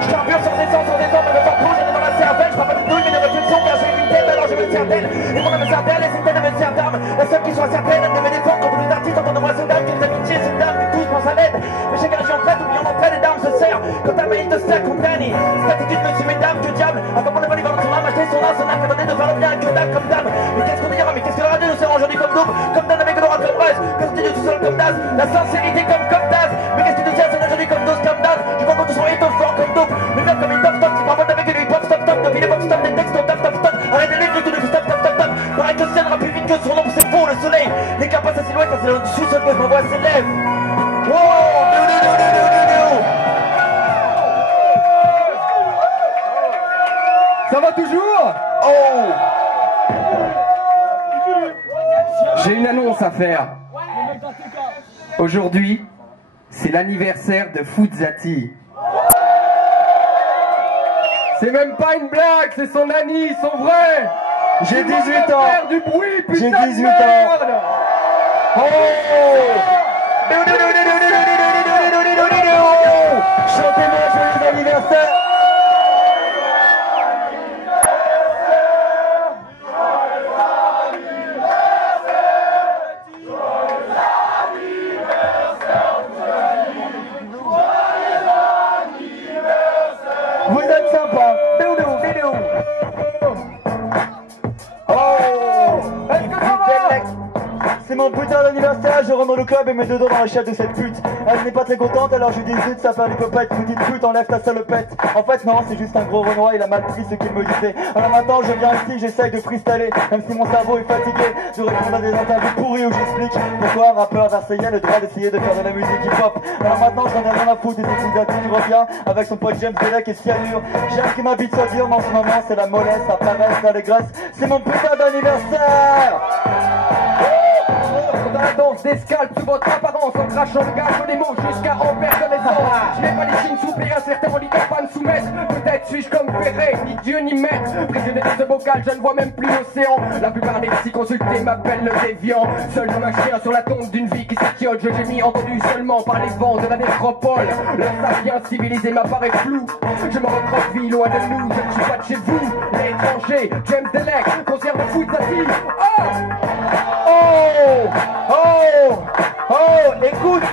Je carbure sans essence, me sens bouger dans ma cervelle. Je parle pas de douille mais de réflexion car j'ai une tête alors je me tiens d'elle. Et mon âme certaine, et c'est elle me sert d'arme. La seule qui soit certaine, elle de me défendre contre les artistes. Entendez-moi ces dames, quelles amitiés, ces dames qui tous pensent à l'aide. Mais chaque région prête, oublions l'entrée des dames se sert. Quand ta main te sert comme Danny. Cette attitude, monsieur, mesdames, que diable. Avant qu'on ne pas lui vendre son âme, acheter son âme, son âme, attendez de faire le bien, que dalle comme dame. Mais qu'est-ce qu'on dira, mais qu'est-ce que la radio nous sert aujourd'hui comme double, comme Dan avec l'aura comme Russ, que ce tout seul comme Daz, la sincérité comme Daz. Mais qu'est-ce que tu tiens, c'est aujourd'hui comme Dose comme Daz. Je vois qu'on te soit étoffant comme dope. Mais même comme une top stop, tu parles avec lui, pop stop stop, depuis les pop stop, des textes, top stop stop. Arrête de lire tout de stop stop stop stop. Pareil que ciel plus vite que son ombre, c'est beau le soleil. N'écarte pas sa silhouette, c'est le sous-sol que ma voix s'élève. Ça va toujours? Oh! J'ai une annonce à faire. Aujourd'hui, c'est l'anniversaire de Foudzati. C'est même pas une blague, c'est son Annie, son vrai. J'ai 18 ans. Faire du bruit, putain. J'ai 18 de ans. merde. Oh! Chantez-moi joyeux anniversaire. Vous êtes sympa. C'est mon putain d'anniversaire, je rentre au club et mets deux doigts dans la chatte de cette pute. Elle n'est pas très contente alors je lui dis zut, ça fait des copettes, petite pute, enlève ta salopette. En fait non, c'est juste un gros renoir, il a mal pris ce qu'il me disait. Alors maintenant je viens ici, j'essaye de freestyler, même si mon cerveau est fatigué, de répondre à des interviews pourries où j'explique pourquoi un rappeur versaillais a le droit d'essayer de faire de la musique hip-hop. Alors maintenant j'en ai rien à foutre, et c'est Foudzati qui revient avec son pote James Delec et Cyanure. J'aime que ma bite soit dure, mais en ce moment c'est la mollesse, la paresse, l'allégresse. C'est mon putain d'anniversaire. Dans la danse d'escalpe sous votre apparence, en crachant le gage des mots jusqu'à en perdre connaissance. Je n'ai pas les signes souplir à certains handicaps à me soumettre. Peut-être suis-je comme Ferré, ni Dieu ni maître. Prisonnier de ce bocal, je ne vois même plus l'océan. La plupart des psy consultés m'appellent le déviant. Seul comme un chien sur la tombe d'une vie qui s'étiole. Je gémis entendu seulement par les vents de la nécropole. Le sapien civilisé m'apparaît flou. Je me retrouve loin de nous, je ne suis pas de chez vous. L'étranger, James Delec, concert de Foudzati. Oh! Écoute,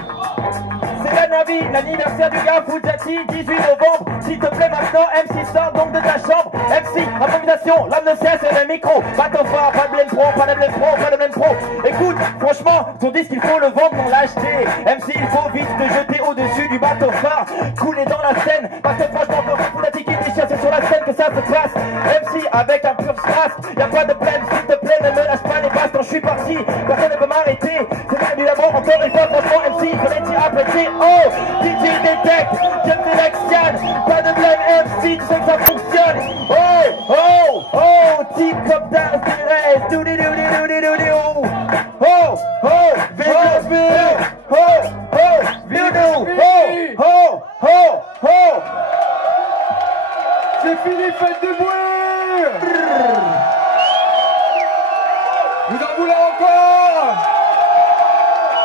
c'est l'anniversaire du gars Foudzati, 18 novembre. S'il te plaît maintenant, MC sort donc de ta chambre. MC, improvisation, l'âme ne cesse et le micro. Bateau fort, pas de blême pro, pas de blême pro, pas de blême pro. Écoute, franchement, ton disque il faut le vendre pour l'acheter. MC, il faut vite te jeter au-dessus du bateau phare, couler dans la scène. Parce que franchement, quand Foudzati qui déchire, c'est sur la scène que ça se passe. MC avec un pur strass, y'a pas de blême, s'il te plaît, ne me lâche pas les basses quand je suis parti. Personne ne peut m'arrêter, c'est là du labo, encore une fois, franchement, MC, il fallait t'y apprêter. Oh, DJ Detect, James Delec, pas de blême, MC, tu sais que ça fonctionne. Team Cop Dance, do-di-do-di-do-di-do-di-do. C'est fini, faites du bruit. Vous en voulez encore?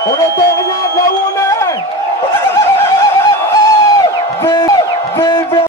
On n'entend rien de là où on est. Vive